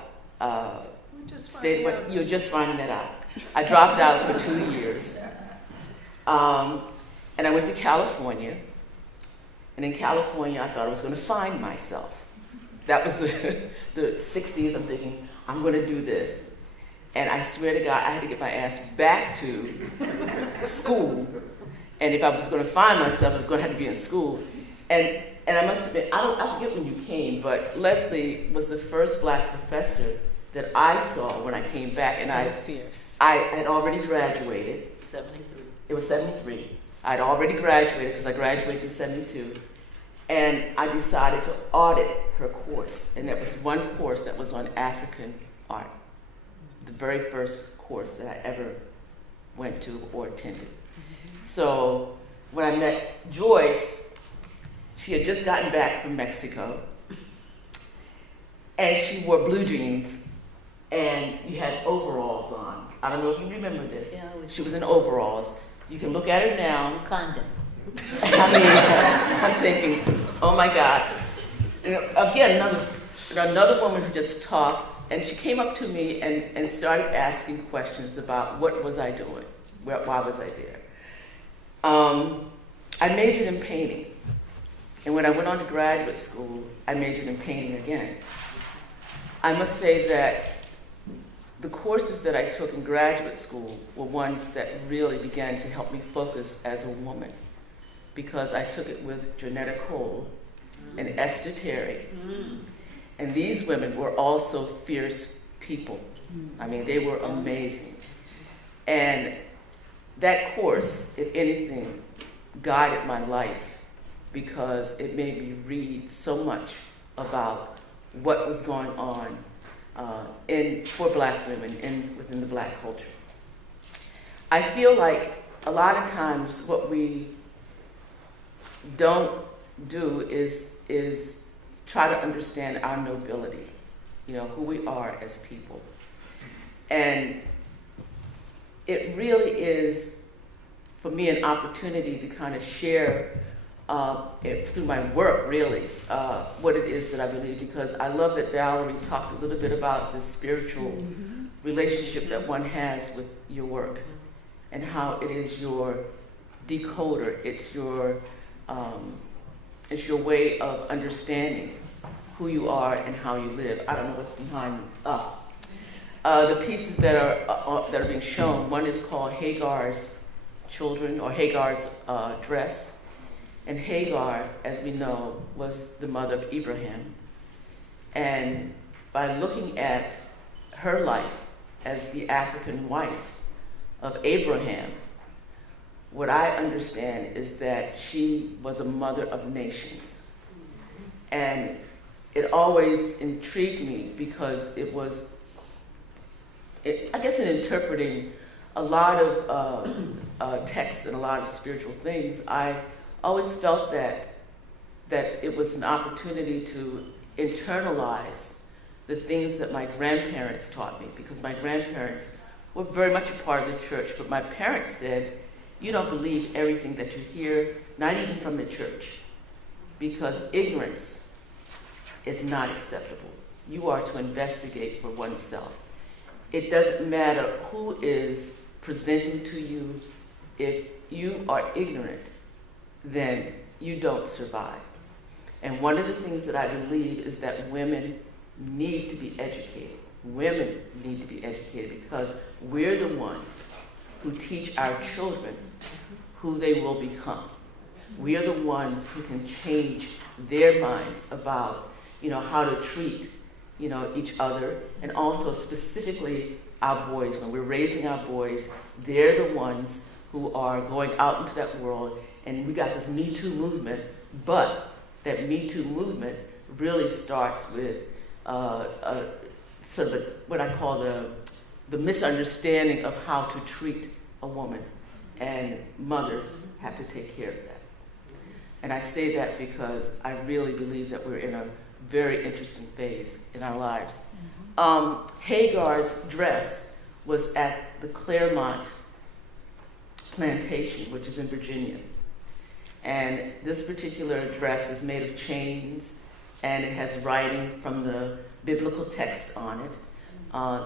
You're just finding that out. I dropped out for 2 years. And I went to California. And in California, I thought I was going to find myself. That was the 60s. I'm thinking, I'm going to do this. And I swear to God, I had to get my ass back to school. And if I was going to find myself, I was going to have to be in school. And I must admit, I forget when you came, but Leslie was the first black professor that I saw when I came back. And I had already graduated. 73. It was 73. I'd already graduated because I graduated in 72. And I decided to audit her course. And that was one course that was on African art. The very first course that I ever went to or attended. So when I met Joyce, she had just gotten back from Mexico. And she wore blue jeans. And you had overalls on. I don't know if you remember this. Yeah, she was in overalls. You can look at her now. Condom. I mean, I'm thinking, oh my God. You know, again, another woman who just talked, and she came up to me and started asking questions about what was I doing? Why was I there? I majored in painting. And when I went on to graduate school, I majored in painting again. I must say that the courses that I took in graduate school were ones that really began to help me focus as a woman, because I took it with Janetta Cole and Esther Terry. And these women were also fierce people. I mean, they were amazing. And that course, if anything, guided my life because it made me read so much about what was going on for black women within the black culture. I feel like a lot of times what we don't do is try to understand our nobility, you know, who we are as people. And it really is, for me, an opportunity to kind of share through my work, really, what it is that I believe, because I love that Valerie talked a little bit about the spiritual relationship that one has with your work and how it is your decoder, it's your way of understanding who you are and how you live. I don't know what's behind me. The pieces that are being shown, one is called Hagar's Children, or Hagar's Dress. And Hagar, as we know, was the mother of Abraham. And by looking at her life as the African wife of Abraham, what I understand is that she was a mother of nations. And it always intrigued me because it was, I guess in interpreting a lot of texts and a lot of spiritual things, I always felt that it was an opportunity to internalize the things that my grandparents taught me, because my grandparents were very much a part of the church, but my parents said, you don't believe everything that you hear, not even from the church, because ignorance is not acceptable. You are to investigate for oneself. It doesn't matter who is presenting to you. If you are ignorant, then you don't survive. And one of the things that I believe is that women need to be educated. Women need to be educated because we're the ones who teach our children who they will become. We are the ones who can change their minds about, how to treat, each other, and also specifically our boys. When we're raising our boys, they're the ones who are going out into that world, and we got this Me Too movement, but that Me Too movement really starts with sort of what I call the misunderstanding of how to treat a woman, and mothers have to take care of that. And I say that because I really believe that we're in a very interesting phase in our lives. Hagar's dress was at the Claremont plantation, which is in Virginia. And this particular dress is made of chains, and it has writing from the biblical text on it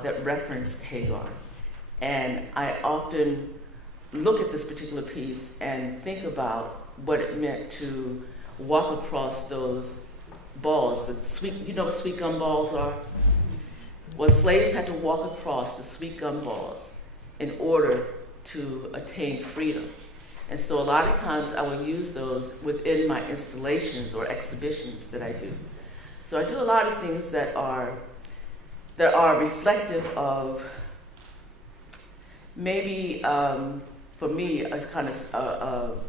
that reference Hagar. And I often look at this particular piece and think about what it meant to walk across those balls, the sweet, what sweet gum balls are? Well, slaves had to walk across the sweet gum balls in order to attain freedom. And so a lot of times I will use those within my installations or exhibitions that I do. So I do a lot of things that are reflective of maybe, for me, a kind of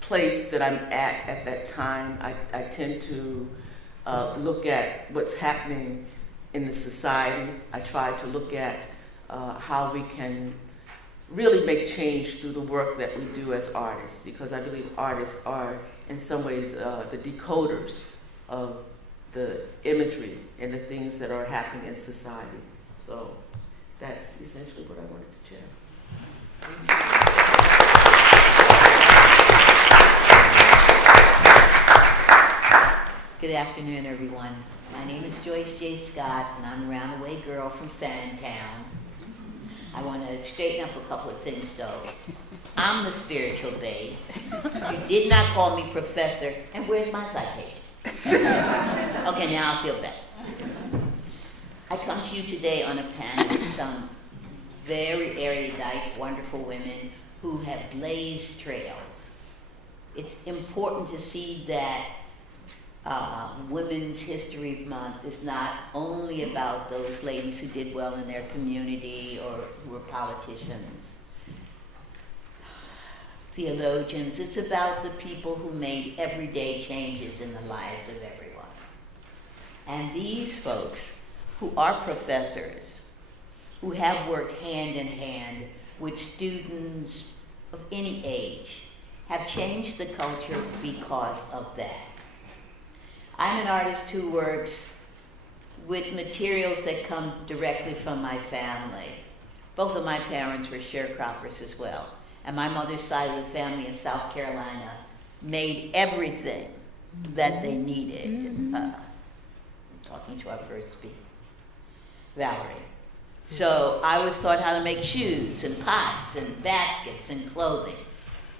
place that I'm at that time. I tend to look at what's happening in the society. I try to look at how we can really make change through the work that we do as artists, because I believe artists are, in some ways, the decoders of the imagery and the things that are happening in society. So that's essentially what I wanted to share. Good afternoon, everyone. My name is Joyce J. Scott, and I'm a round-the-way girl from Sandtown. I want to straighten up a couple of things, though. I'm the spiritual base. You did not call me professor, and where's my citation? Okay, now I feel better. I come to you today on a panel with some very erudite, wonderful women who have blazed trails. It's important to see that Women's History Month is not only about those ladies who did well in their community or who were politicians, theologians. It's about the people who made everyday changes in the lives of everyone. And these folks who are professors, who have worked hand in hand with students of any age, have changed the culture because of that. I'm an artist who works with materials that come directly from my family. Both of my parents were sharecroppers as well. And my mother's side of the family in South Carolina made everything that they needed. Talking to our first speaker, Valerie. So I was taught how to make shoes and pots and baskets and clothing,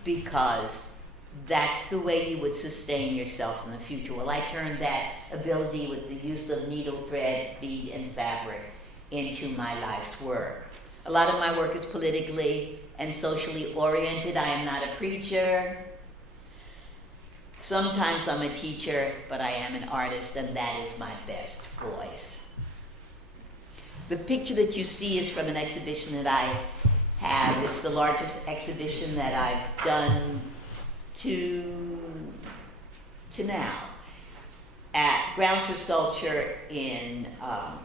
because that's the way you would sustain yourself in the future. Well, I turned that ability with the use of needle, thread, bead, and fabric into my life's work. A lot of my work is politically and socially oriented. I am not a preacher. Sometimes I'm a teacher, but I am an artist, and that is my best voice. The picture that you see is from an exhibition that I have. It's the largest exhibition that I've done to now at Grounds for Sculpture in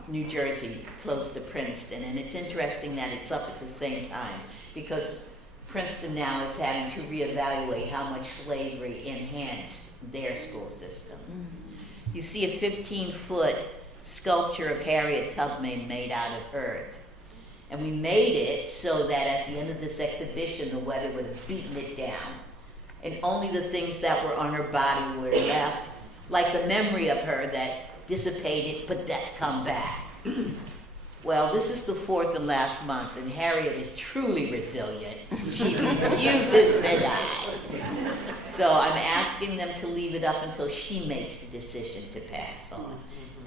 New Jersey, close to Princeton. And it's interesting that it's up at the same time, because Princeton now is having to reevaluate how much slavery enhanced their school system. You see a 15-foot sculpture of Harriet Tubman made out of earth. And we made it so that at the end of this exhibition, the weather would have beaten it down, and only the things that were on her body were left, like the memory of her that dissipated, but that's come back. Well, this is the fourth and last month, and Harriet is truly resilient. She refuses to die. So I'm asking them to leave it up until she makes the decision to pass on.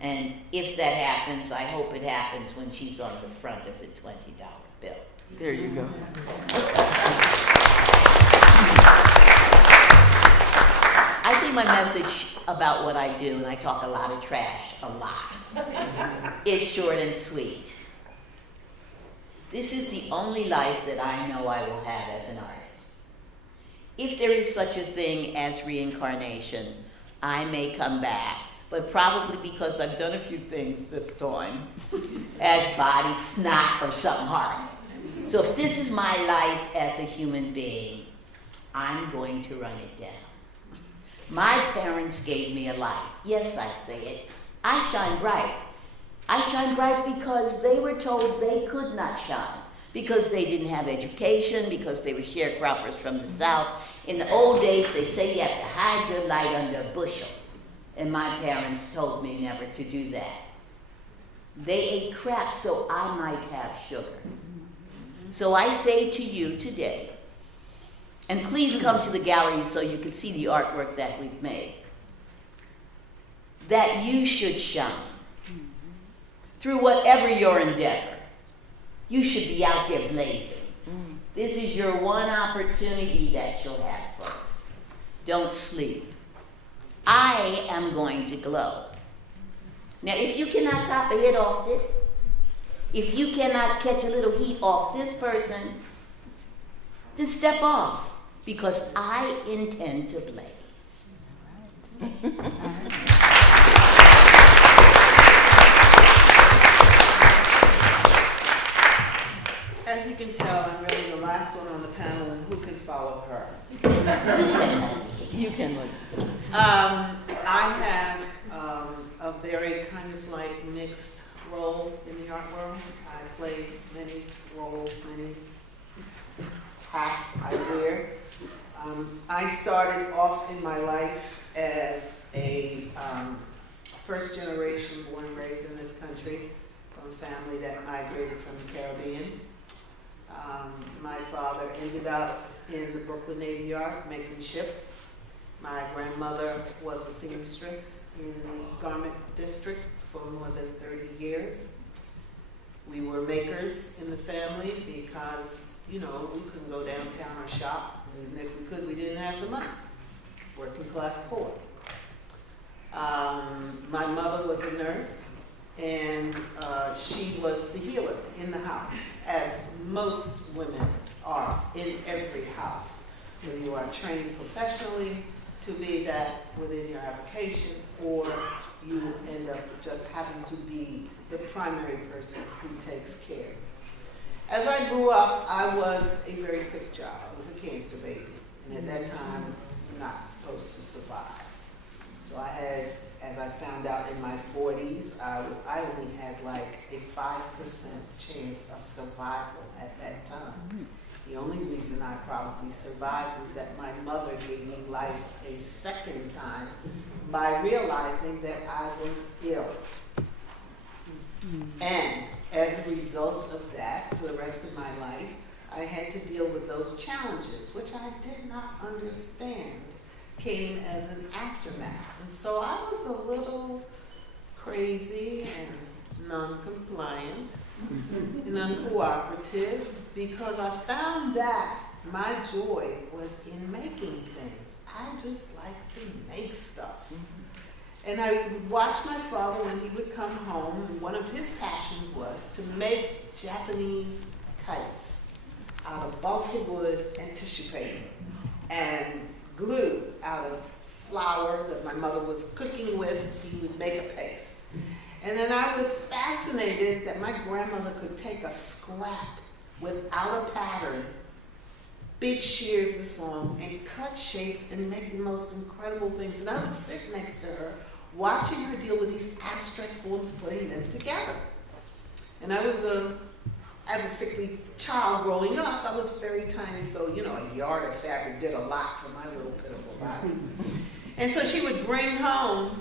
And if that happens, I hope it happens when she's on the front of the $20 bill. There you go. I think my message about what I do, and I talk a lot of trash, a lot, is short and sweet. This is the only life that I know I will have as an artist. If there is such a thing as reincarnation, I may come back, but probably because I've done a few things this time, as body snot or something horrible. So if this is my life as a human being, I'm going to run it down. My parents gave me a life. Yes, I say it. I shine bright. I shine bright because they were told they could not shine, because they didn't have education, because they were sharecroppers from the South. In the old days, they say you have to hide your light under a bushel. And my parents told me never to do that. They ate crap so I might have sugar. So I say to you today, and please come to the gallery so you can see the artwork that we've made, that you should shine. Through whatever your endeavor, you should be out there blazing. This is your one opportunity that you'll have first. Don't sleep. I am going to glow. Now, if you cannot cop a hit off this, if you cannot catch a little heat off this person, then step off, because I intend to blaze. As you can tell, I'm really the last one on the panel, and who can follow her? You can listen. I have a very kind of like mixed role in the art world. I play many roles, many hats I wear. I started off in my life as a first generation born and raised in this country from a family that migrated from the Caribbean. My father ended up in the Brooklyn Navy Yard making ships. My grandmother was a seamstress in the garment district for more than 30 years. We were makers in the family because, you know, we couldn't go downtown or shop. Even if we could, we didn't have the money. Working class poor. My mother was a nurse, and she was the healer in the house, as most women are in every house, whether you are trained professionally to be that within your avocation, or you end up just having to be the primary person who takes care. As I grew up, I was a very sick child. I was a cancer baby, and at that time, not supposed to survive. So I had, as I found out in my 40s, I only had like a 5% chance of survival at that time. The only reason I probably survived was that my mother gave me life a second time by realizing that I was ill. And as a result of that, for the rest of my life, I had to deal with those challenges, which I did not understand, came as an aftermath. And so I was a little crazy and non-compliant and uncooperative, because I found that my joy was in making things. I just like to make stuff. And I would watch my father when he would come home, and one of his passions was to make Japanese kites out of balsa wood and tissue paper, and glue out of flour that my mother was cooking with. He would make a paste. And then I was fascinated that my grandmother could take a scrap without a pattern, big shears this long, and cut shapes and make the most incredible things. And I would sit next to her, watching her deal with these abstract forms, putting them together. And I was, as a sickly child growing up, I was very tiny, so, you know, a yard of fabric did a lot for my little pitiful body. And so she would bring home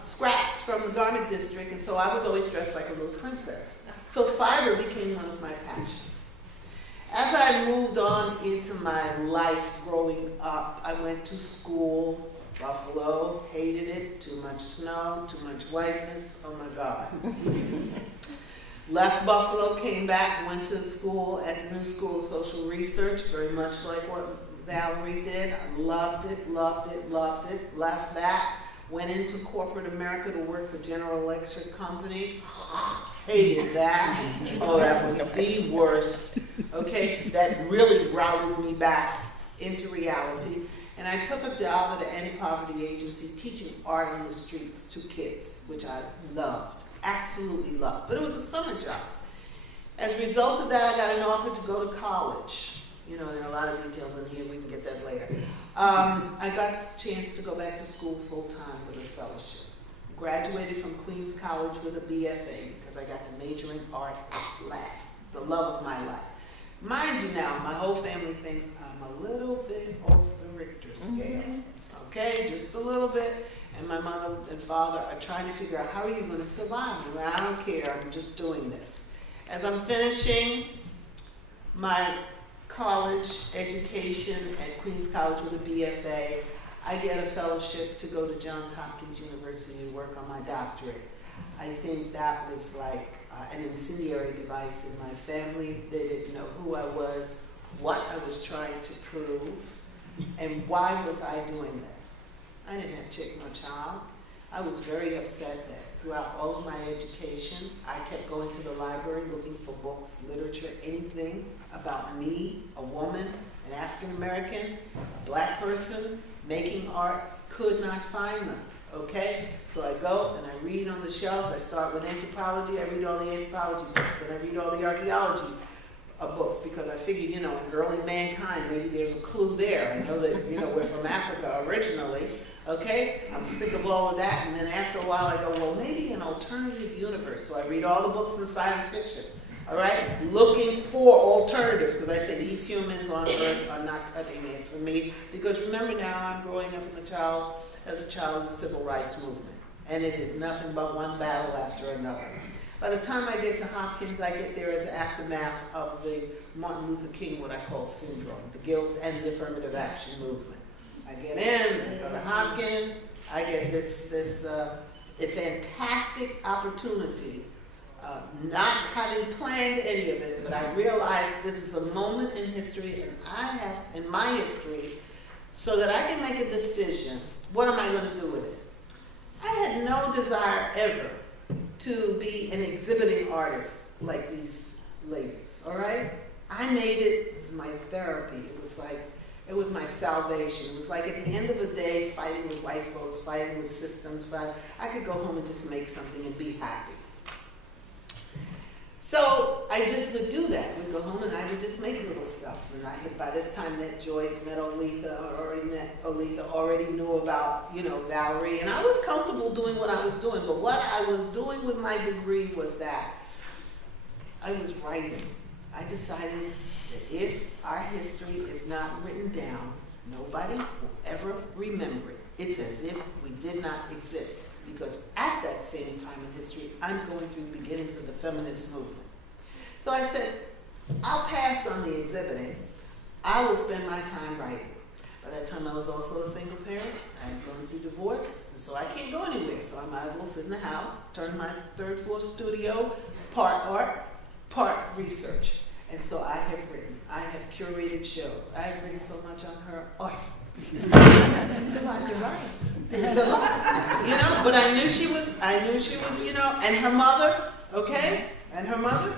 scraps from the garment district, and so I was always dressed like a little princess. So fiber became one of my passions. As I moved on into my life growing up, I went to school. Buffalo, hated it, too much snow, too much whiteness, oh my God. Left Buffalo, came back, went to school at the New School of Social Research, very much like what Valerie did. I loved it, loved it, loved it. Left that, went into corporate America to work for General Electric Company. Hated that. Oh, that was the worst. Okay, that really routed me back into reality. And I took a job at an anti-poverty agency teaching art on the streets to kids, which I loved, absolutely loved. But it was a summer job. As a result of that, I got an offer to go to college. You know, there are a lot of details in here, we can get that later. I got a chance to go back to school full-time with a fellowship. Graduated from Queens College with a BFA because I got to major in art at last, the love of my life. Mind you now, my whole family thinks I'm a little bit off the Richter scale, okay, just a little bit. And my mother and father are trying to figure out how are you going to survive. And I don't care, I'm just doing this. As I'm finishing my college education at Queens College with a BFA, I get a fellowship to go to Johns Hopkins University to work on my doctorate. I think that was like an incendiary device in my family. They didn't know who I was, what I was trying to prove, and why was I doing this. I didn't have chick no child. I was very upset that throughout all of my education, I kept going to the library looking for books, literature, anything about me, a woman, an African American, a black person, making art, could not find them, okay? So I go and I read on the shelves. I start with anthropology. I read all the anthropology books. Then I read all the archaeology books because I figured, you know, in early mankind, maybe there's a clue there. I know that, you know, we're from Africa originally, okay? I'm sick of all of that. And then after a while, I go, well, maybe an alternative universe. So I read all the books in science fiction. All right, looking for alternatives, because I say these humans on Earth are not cutting it for me. Because remember now, I'm growing up as a child of the civil rights movement, and it is nothing but one battle after another. By the time I get to Hopkins, I get there as the aftermath of the Martin Luther King, what I call syndrome, the guilt and the affirmative action movement. I get in, I go to Hopkins, I get this a fantastic opportunity. Not having planned any of it, but I realized this is a moment in history, and I have in my history, so that I can make a decision. What am I going to do with it? I had no desire ever to be an exhibiting artist like these ladies. All right, I made it as my therapy. It was my salvation. It was like at the end of the day, fighting with white folks, fighting with systems. I could go home and just make something and be happy. So I just would do that. We'd go home and I would just make little stuff. And I had by this time met Joyce, met Olitha, already knew about, you know, Valerie. And I was comfortable doing what I was doing. But what I was doing with my degree was that I was writing. I decided that if our history is not written down, nobody will ever remember it. It's as if we did not exist. Because at that same time in history, I'm going through the beginnings of the feminist movement. So I said, I'll pass on the exhibiting. I will spend my time writing. By that time, I was also a single parent. I had gone through divorce, so I can't go anywhere. So I might as well sit in the house, turn my third floor studio, part art, part research. And so I have written. I have curated shows. I have written so much on her. It's a lot to write. It's a lot, you know. But I knew she was, you know, and her mother, okay, and her mother,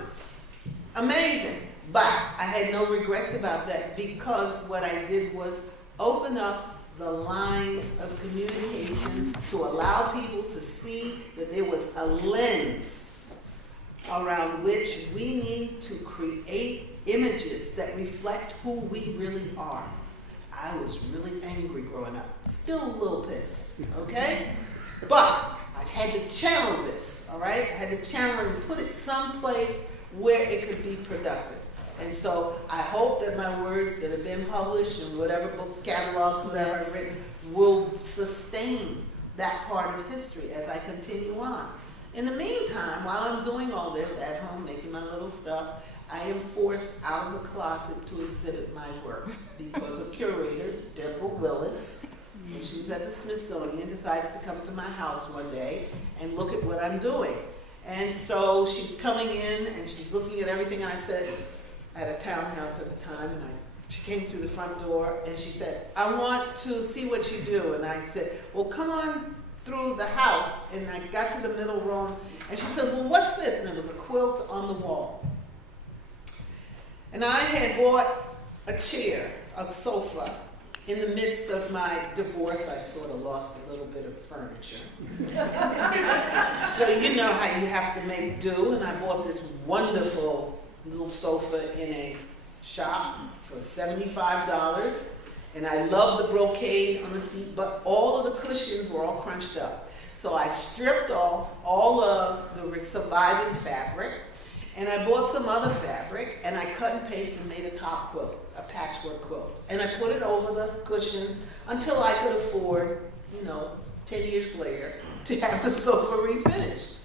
amazing. But I had no regrets about that because what I did was open up the lines of communication to allow people to see that there was a lens around which we need to create images that reflect who we really are. I was really angry growing up, still a little pissed, okay? But I had to channel this, all right? I had to channel it and put it someplace where it could be productive. And so I hope that my words that have been published and whatever books, catalogs, whatever I've written will sustain that part of history as I continue on. In the meantime, while I'm doing all this at home, making my little stuff, I am forced out of the closet to exhibit my work because a curator, Deborah Willis, when she was at the Smithsonian, decides to come to my house one day and look at what I'm doing. And so she's coming in and she's looking at everything, and I said, I had a townhouse at the time, and I She came through the front door and she said, I want to see what you do. And I said, well, come on through the house. And I got to the middle room and she said, well, what's this? And it was a quilt on the wall. And I had bought a chair, a sofa. In the midst of my divorce, I sort of lost a little bit of furniture. So you know how you have to make do, and I bought this wonderful little sofa in a shop for $75, and I love the brocade on the seat, but all of the cushions were all crunched up. So I stripped off all of the surviving fabric, and I bought some other fabric, and I cut and pasted and made a top quilt, a patchwork quilt. And I put it over the cushions until I could afford, 10 years later, to have the sofa refinished.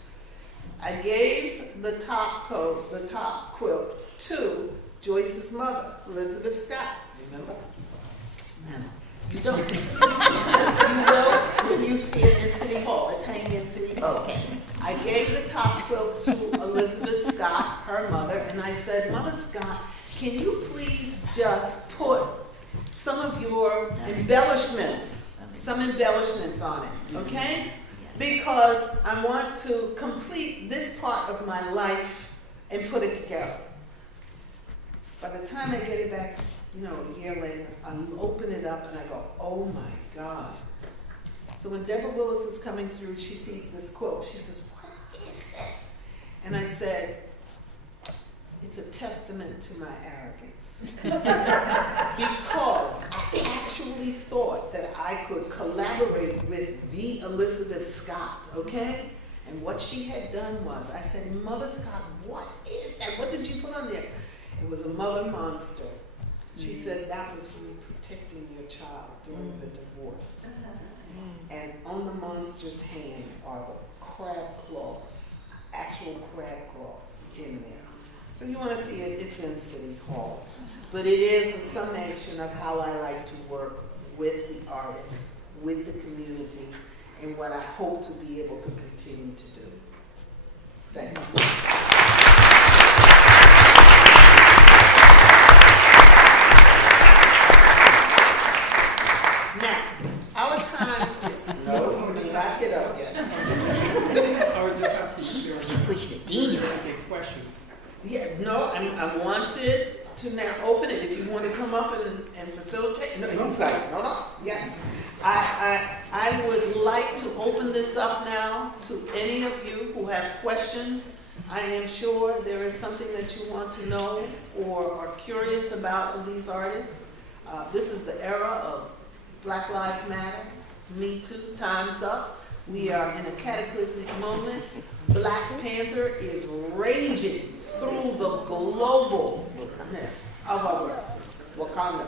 I gave the top quilt to Joyce's mother, Elizabeth Scott. Remember? No. You don't. You will when you see it in City Hall. It's hanging in City Hall. Okay. I gave the top quilt to Elizabeth Scott, her mother, and I said, Mother Scott, can you please just put some of your embellishments on it, okay? Because I want to complete this part of my life and put it together. By the time I get it back, a year later, I open it up and I go, oh my God. So when Deborah Willis is coming through, she sees this quilt. She says, what is this? And I said, it's a testament to my arrogance. Because I actually thought that I could collaborate with the Elizabeth Scott, okay? And what she had done was, I said, Mother Scott, what is that? What did you put on there? It was a mother monster. She said that was for protecting your child during the divorce. And on the monster's hand are the crab claws, actual crab claws in there. So you want to see it, it's in City Hall. But it is a summation of how I like to work with the artists, with the community, and what I hope to be able to continue to do. Thank you. Now, our time, no, you did not get up yet. I would just have to share Push the dean. questions. Yeah, no, I wanted to now open it. If you want to come up and facilitate, no, he's like, no, yes. I would like to open this up now to any of you who have questions. I am sure there is something that you want to know or are curious about of these artists. This is the era of Black Lives Matter, Me Too, Time's Up. We are in a cataclysmic moment. Black Panther is raging through the globalness of our Wakanda.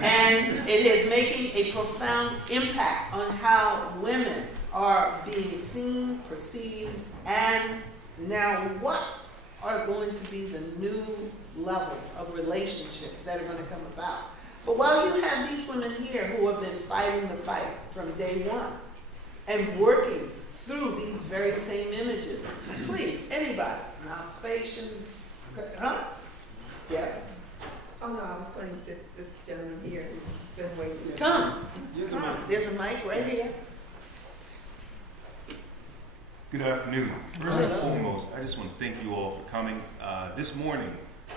And it is making a profound impact on how women are being seen, perceived, and now what are going to be the new levels of relationships that are going to come about. But while you have these women here who have been fighting the fight from day one and working through these very same images, please, anybody, observation, huh? Yes? Oh no, I was pointing to this gentleman here who's been waiting. Come. There's a mic right here. Good afternoon. First and foremost, I just want to thank you all for coming. This morning,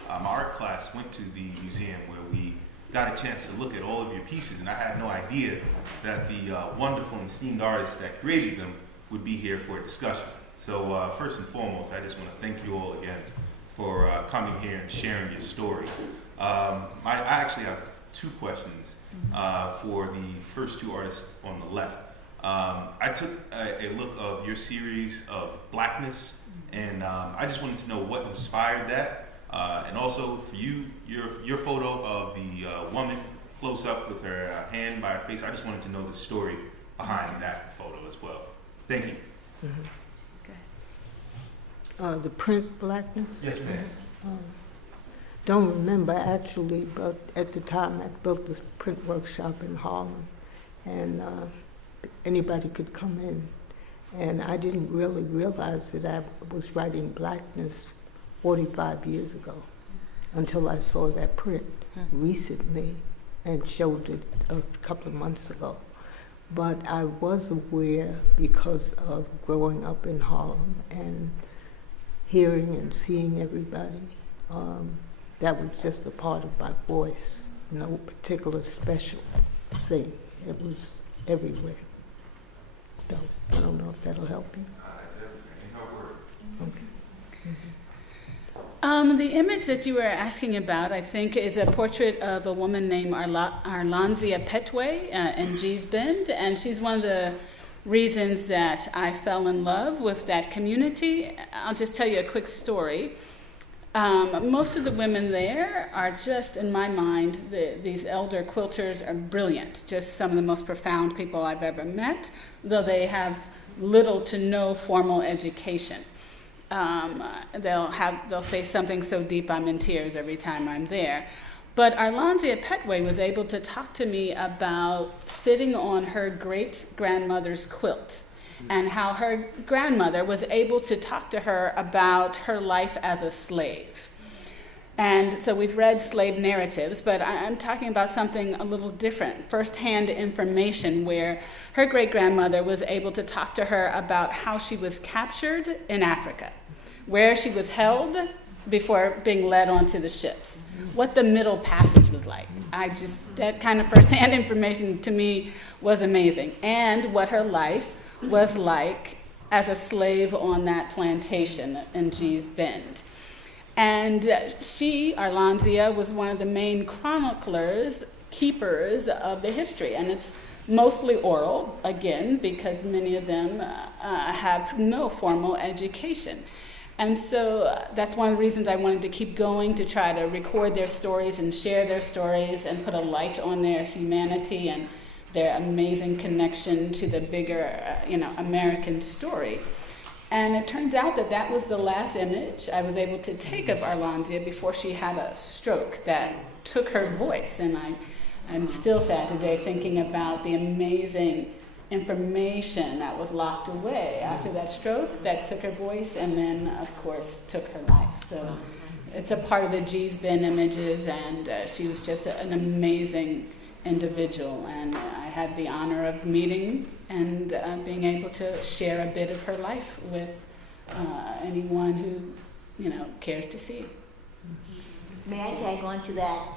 my art class went to the museum where we got a chance to look at all of your pieces, and I had no idea that the wonderful and esteemed artists that created them would be here for a discussion. So first and foremost, I just want to thank you all again for coming here and sharing your story. I actually have two questions for the first two artists on the left. I took a look of your series of Blackness, and I just wanted to know what inspired that. And also for you, your photo of the woman close up with her hand by her face, I just wanted to know the story behind that photo as well. Thank you. Mm-hmm. The print Blackness? Yes, ma'am. Don't remember actually, but at the time I built this print workshop in Harlem, and anybody could come in. And I didn't really realize that I was writing Blackness 45 years ago. until I saw that print recently and showed it a couple of months ago. But I was aware because of growing up in Harlem and hearing and seeing everybody. That was just a part of my voice, no particular special thing. It was everywhere. So I don't know if that'll help you. Okay. The image that you were asking about, I think, is a portrait of a woman named Arlanzia Petway in Gee's Bend, and she's one of the reasons that I fell in love with that community. I'll just tell you a quick story. Most of the women there are just, in my mind, these elder quilters are brilliant, just some of the most profound people I've ever met, though they have little to no formal education. They'll say something so deep I'm in tears every time I'm there. But Arlanzia Petway was able to talk to me about sitting on her great-grandmother's quilt and how her grandmother was able to talk to her about her life as a slave. And so we've read slave narratives, but I'm talking about something a little different, firsthand information where her great-grandmother was able to talk to her about how she was captured in Africa, where she was held before being led onto the ships, what the Middle Passage was like. That kind of firsthand information to me was amazing, and what her life was like as a slave on that plantation in Gee's Bend. And she, Arlanzia, was one of the main chroniclers, keepers of the history, and it's mostly oral, again, because many of them have no formal education. And so that's one of the reasons I wanted to keep going, to try to record their stories and share their stories and put a light on their humanity and their amazing connection to the bigger, American story. And it turns out that was the last image I was able to take of Arlanzia before she had a stroke that took her voice. And I'm still sad today thinking about the amazing information that was locked away after that stroke that took her voice and then, of course, took her life. So it's a part of the Gee's Bend images, and she was just an amazing individual, and I had the honor of meeting and being able to share a bit of her life with anyone who cares to see. May I tag on to that?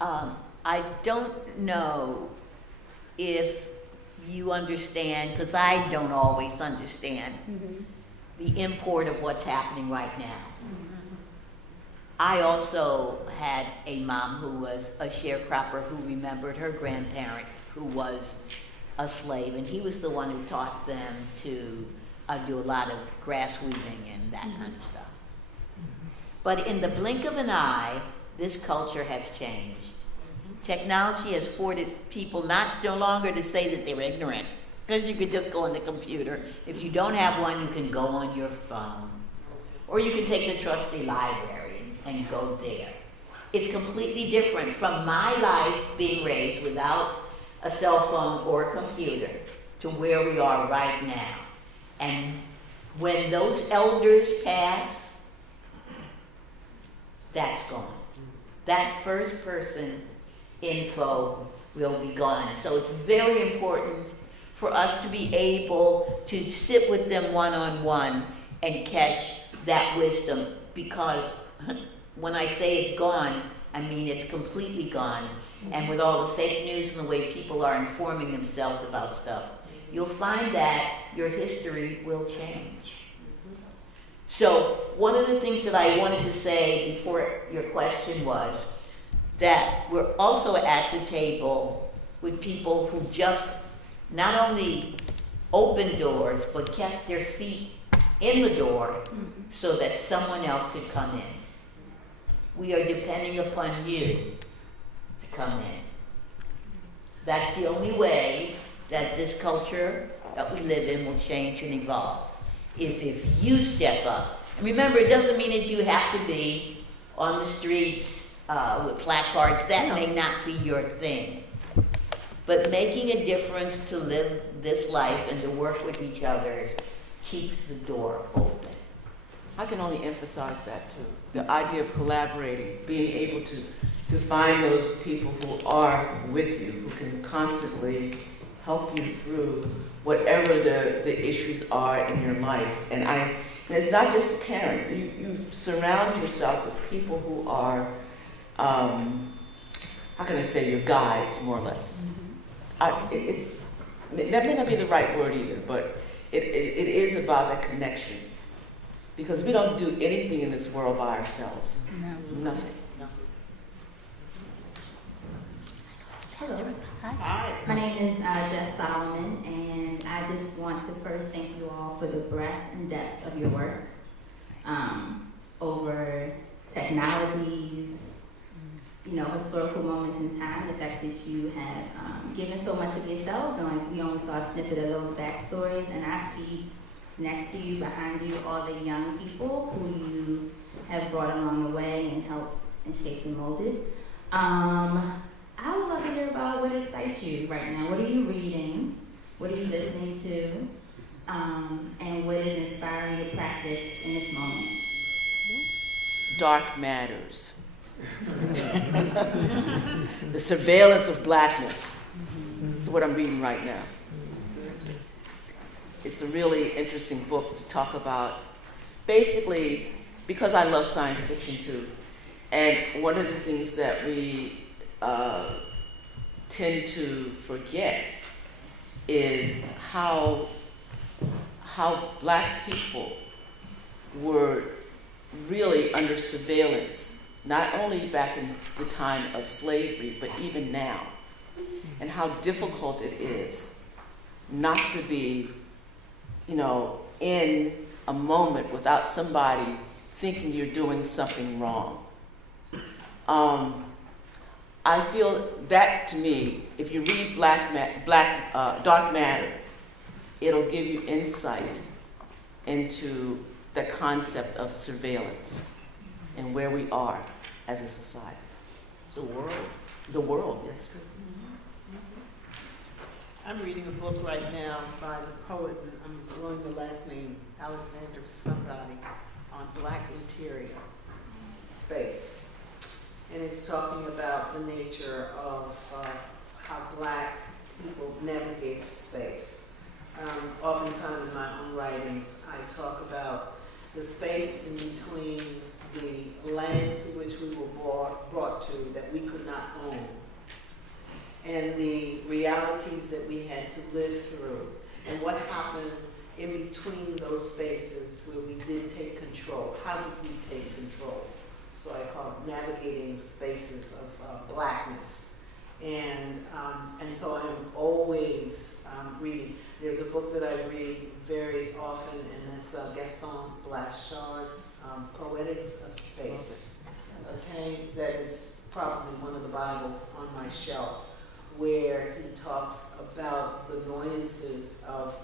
I don't know if you understand, because I don't always understand the import of what's happening right now. I also had a mom who was a sharecropper who remembered her grandparent who was a slave, and he was the one who taught them to do a lot of grass weaving and that kind of stuff. But in the blink of an eye, this culture has changed. Technology has afforded people no longer to say that they're ignorant, because you could just go on the computer. If you don't have one, you can go on your phone. Or you can take the trusty library and go there. It's completely different from my life being raised without a cell phone or a computer to where we are right now. And when those elders pass, that's gone. That first person info will be gone. So it's very important for us to be able to sit with them one-on-one and catch that wisdom, because when I say it's gone, I mean it's completely gone. And with all the fake news and the way people are informing themselves about stuff, you'll find that your history will change. So one of the things that I wanted to say before your question was that we're also at the table with people who just not only opened doors, but kept their feet in the door so that someone else could come in. We are depending upon you to come in. That's the only way that this culture that we live in will change and evolve, is if you step up. And remember, it doesn't mean that you have to be on the streets with placards. That may not be your thing. But making a difference to live this life and to work with each other keeps the door open. I can only emphasize that too. The idea of collaborating, being able to find those people who are with you, who can constantly help you through whatever the issues are in your life. And it's not just the parents. You surround yourself with people who are, how can I say, your guides, more or less. That may not be the right word either, but it is about that connection. Because we don't do anything in this world by ourselves. No. Nothing. Hello. Hi. My name is Jess Solomon, and I just want to first thank you all for the breadth and depth of your work over technologies, historical moments in time, the fact that you have given so much of yourselves, and like we only saw a snippet of those backstories, and I see next to you, behind you, all the young people who you have brought along the way and helped and shaped and molded. I would love to hear about what excites you right now. What are you reading? What are you listening to? And what is inspiring your practice in this moment? Dark matters. The surveillance of blackness is what I'm reading right now. It's a really interesting book to talk about, basically, because I love science fiction too. And one of the things that we tend to forget is how black people were really under surveillance, not only back in the time of slavery, but even now, and how difficult it is not to be in a moment without somebody thinking you're doing something wrong. I feel that, to me, if you read Dark Matter, it'll give you insight into the concept of surveillance and where we are as a society. The world. The world, yes. I'm reading a book right now by the poet, and I'm learning the last name, Alexander somebody, on Black interior space. And it's talking about the nature of how Black people navigate space. Oftentimes in my own writings, I talk about the space in between the land to which we were brought to that we could not own, and the realities that we had to live through, and what happened in between those spaces where we did take control. How did we take control? So I call it navigating spaces of blackness. And so I'm always reading. There's a book that I read very often, and it's Gaston Blanchard's Poetics of Space. Okay, that is probably one of the Bibles on my shelf, where he talks about the annoyances of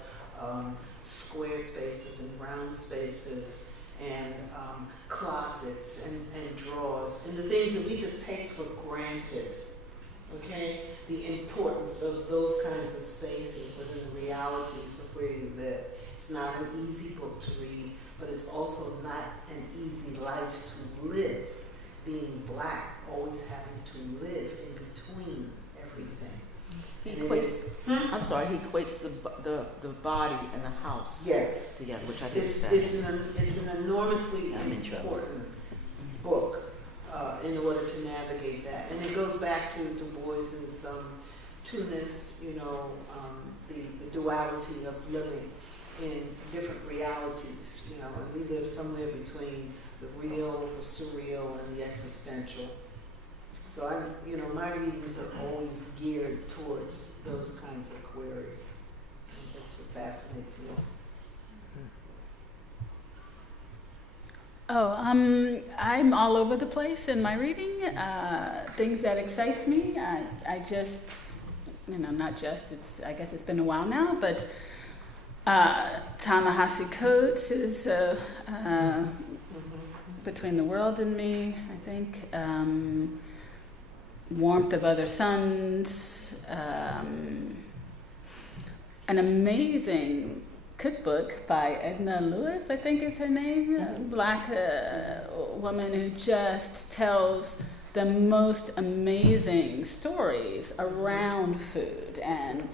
square spaces and round spaces and closets and drawers and the things that we just take for granted. Okay, the importance of those kinds of spaces within the realities of where you live. It's not an easy book to read, but it's also not an easy life to live. Being Black, always having to live in between everything. He equates the body and the house together, which I think it's an enormously important book in order to navigate that. And it goes back to Du Bois's two-ness, the duality of living in different realities, and we live somewhere between the real, the surreal, and the existential. So my readings are always geared towards those kinds of queries. And that's what fascinates me. I'm all over the place in my reading. Things that excites me. I just, I guess it's been a while now, but Ta-Nehisi Coates is Between the World and Me, I think. Warmth of Other Suns. An amazing cookbook by Edna Lewis, I think is her name, a Black woman who just tells the most amazing stories around food and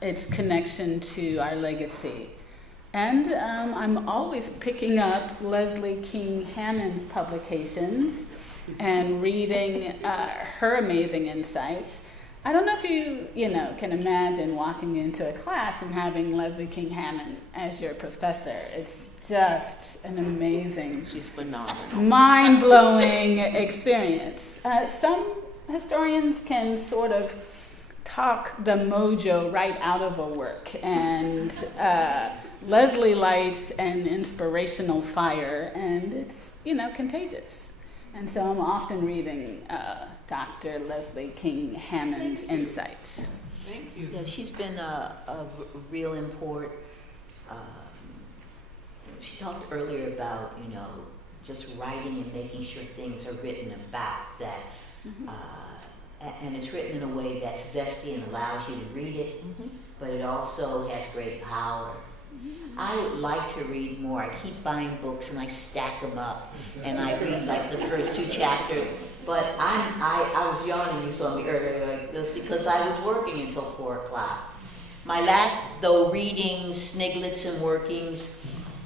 its connection to our legacy. And I'm always picking up Leslie King Hammond's publications and reading her amazing insights. I don't know if you can imagine walking into a class and having Leslie King Hammond as your professor. It's just an amazing, She's phenomenal. mind-blowing experience. Some historians can sort of talk the mojo right out of a work, and Leslie lights an inspirational fire, and it's contagious. And so I'm often reading Dr. Leslie King Hammond's insights. Thank you. Yeah, she's been a real import. She talked earlier about, just writing and making sure things are written about that. And it's written in a way that's zesty and allows you to read it, but it also has great power. I would like to read more. I keep buying books and I stack them up, and I read like the first 2 chapters. But I was yawning, you saw me earlier like this, because I was working until 4 o'clock. My last, though, readings, sniglets and workings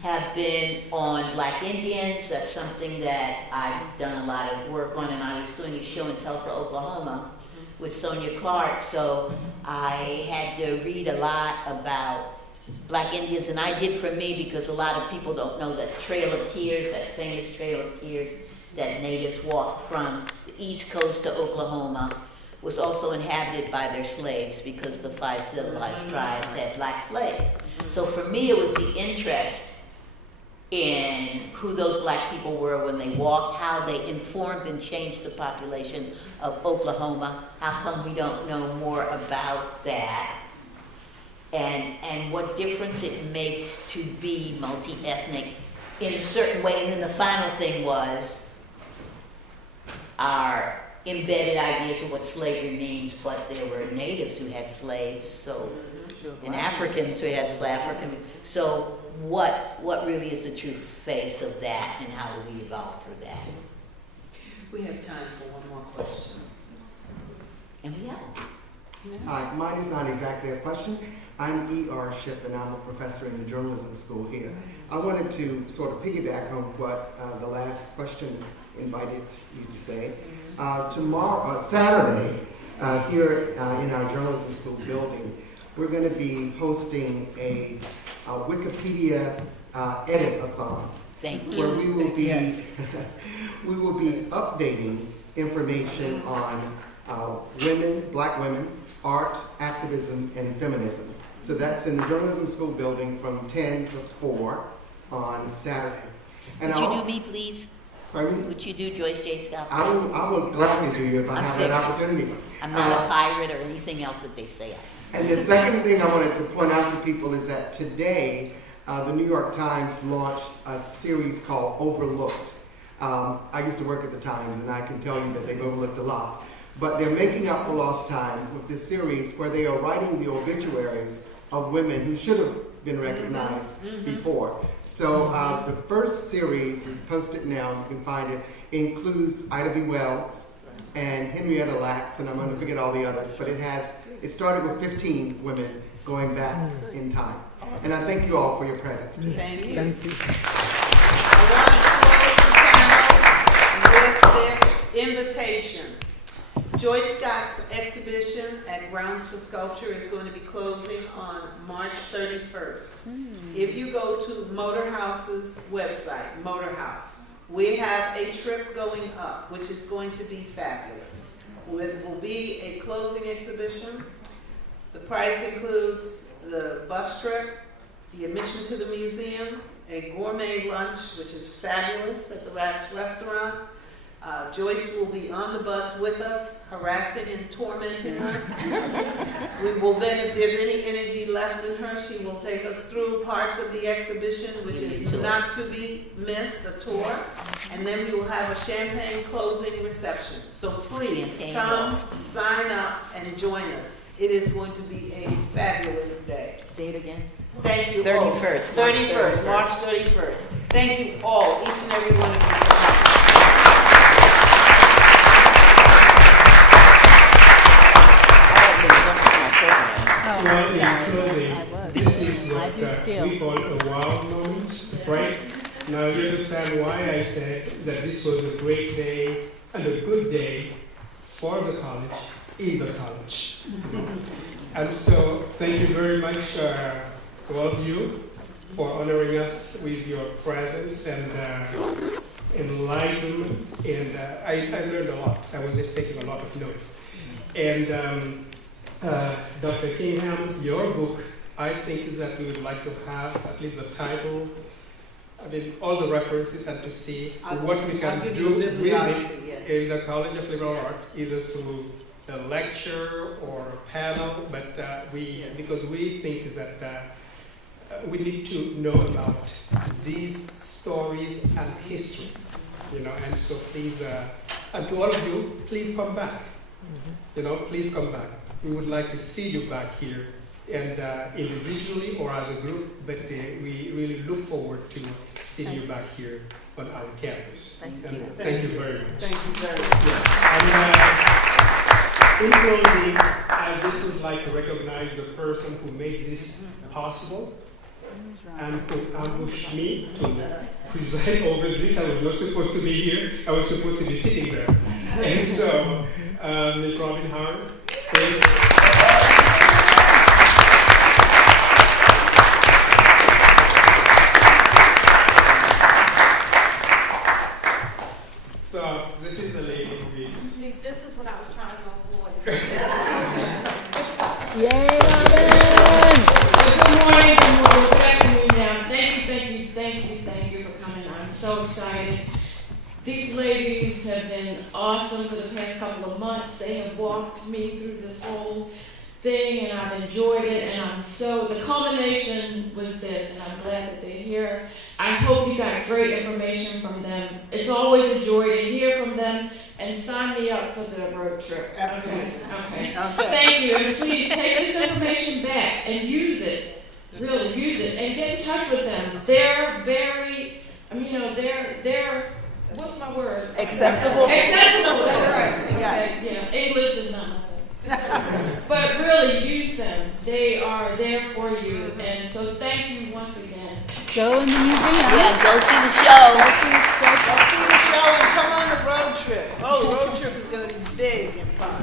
have been on Black Indians. That's something that I've done a lot of work on, and I was doing a show in Tulsa, Oklahoma with Sonia Clark, so I had to read a lot about Black Indians, and I did for me because a lot of people don't know that Trail of Tears, that famous Trail of Tears that natives walked from the East Coast to Oklahoma, was also inhabited by their slaves because the 5 civilized tribes had Black slaves. So for me, it was the interest in who those Black people were when they walked, how they informed and changed the population of Oklahoma. How come we don't know more about that? And what difference it makes to be multi-ethnic in a certain way. And then the final thing was our embedded ideas of what slavery means, but there were natives who had slaves, so, and Africans who had African. So what really is the true face of that, and how do we evolve through that? We have time for one more question. And we have. Hi, mine is not exactly a question. I'm E.R. Shipp, and I'm a professor in the journalism school here. I wanted to sort of piggyback on what the last question invited you to say. Saturday, here in our journalism school building, we're going to be hosting a Wikipedia edit-a-thon. Thank you. Where we will be, we will be updating information on women, Black women, art, activism, and feminism. So that's in the journalism school building from 10 to 4 on Saturday. And Would you do me, please? Pardon me? Would you do Joyce J. Scott? I will gladly do you if I have that opportunity. I'm not a pirate or anything else that they say. And the second thing I wanted to point out to people is that today, the New York Times launched a series called Overlooked. I used to work at the Times, and I can tell you that they've overlooked a lot. But they're making up for lost time with this series where they are writing the obituaries of women who should have been recognized before. So the first series is posted now, you can find it, includes Ida B. Wells and Henrietta Lacks, and I'm going to forget all the others, but it started with 15 women going back in time. And I thank you all for your presence today. Thank you. Thank you. I want to close the panel with this invitation. Joyce Scott's exhibition at Grounds for Sculpture is going to be closing on March 31st. If you go to Motor House's website, Motor House, we have a trip going up, which is going to be fabulous. It will be a closing exhibition. The price includes the bus trip, the admission to the museum, a gourmet lunch, which is fabulous at the Rats Restaurant. Joyce will be on the bus with us, harassing and tormenting us. We will then, if there's any energy left in her, she will take us through parts of the exhibition, which is not to be missed, a tour. And then we will have a champagne closing reception. So please come, sign up, and join us. It is going to be a fabulous day. Say it again. Thank you. 31st. 31st, March 31st. Thank you all, each and every one of you. Well, in closing, this is what we call a wow moment, right? Now you understand why I said that this was a great day and a good day for the college, in the college. And so thank you very much to all of you for honoring us with your presence and enlightenment. And I learned a lot. I was just taking a lot of notes. And Dr. Kingham, your book, I think that we would like to have at least the title, I mean, all the references and to see what we can do with it in the College of Liberal Arts, either through a lecture or a panel, but because we think that we need to know about these stories and history, you know, and so please, and to all of you, please come back, you know, please come back. We would like to see you back here, and individually or as a group, but we really look forward to seeing you back here on our campus. Thank you. Thank you very much. Thank you very much. Yeah. And in closing, I just would like to recognize the person who made this possible and who ambushed me to preside over this. I was not supposed to be here. I was supposed to be sitting there. And so, Ms. Robin Howard, thank you. So, this is the lady who is. See, this is what I was trying to avoid. Yay, Robin! Good morning, good afternoon now. Thank you for coming. I'm so excited. These ladies have been awesome for the past couple of months. They have walked me through this whole thing, and I've enjoyed it, and the culmination was this, and I'm glad that they're here. I hope you got great information from them. It's always a joy to hear from them, and sign me up for the road trip. Absolutely. Okay. Thank you, and please take this information back and use it. Really use it, and get in touch with them. They're very, they're what's my word? Accessible. Accessible, that's right. Okay, yeah, English is not my thing. But really use them. They are there for you. And so thank you once again. Go in the museum. Yeah, go see the show. Go see the show and come on the road trip. Oh, the road trip is going to be big and fun.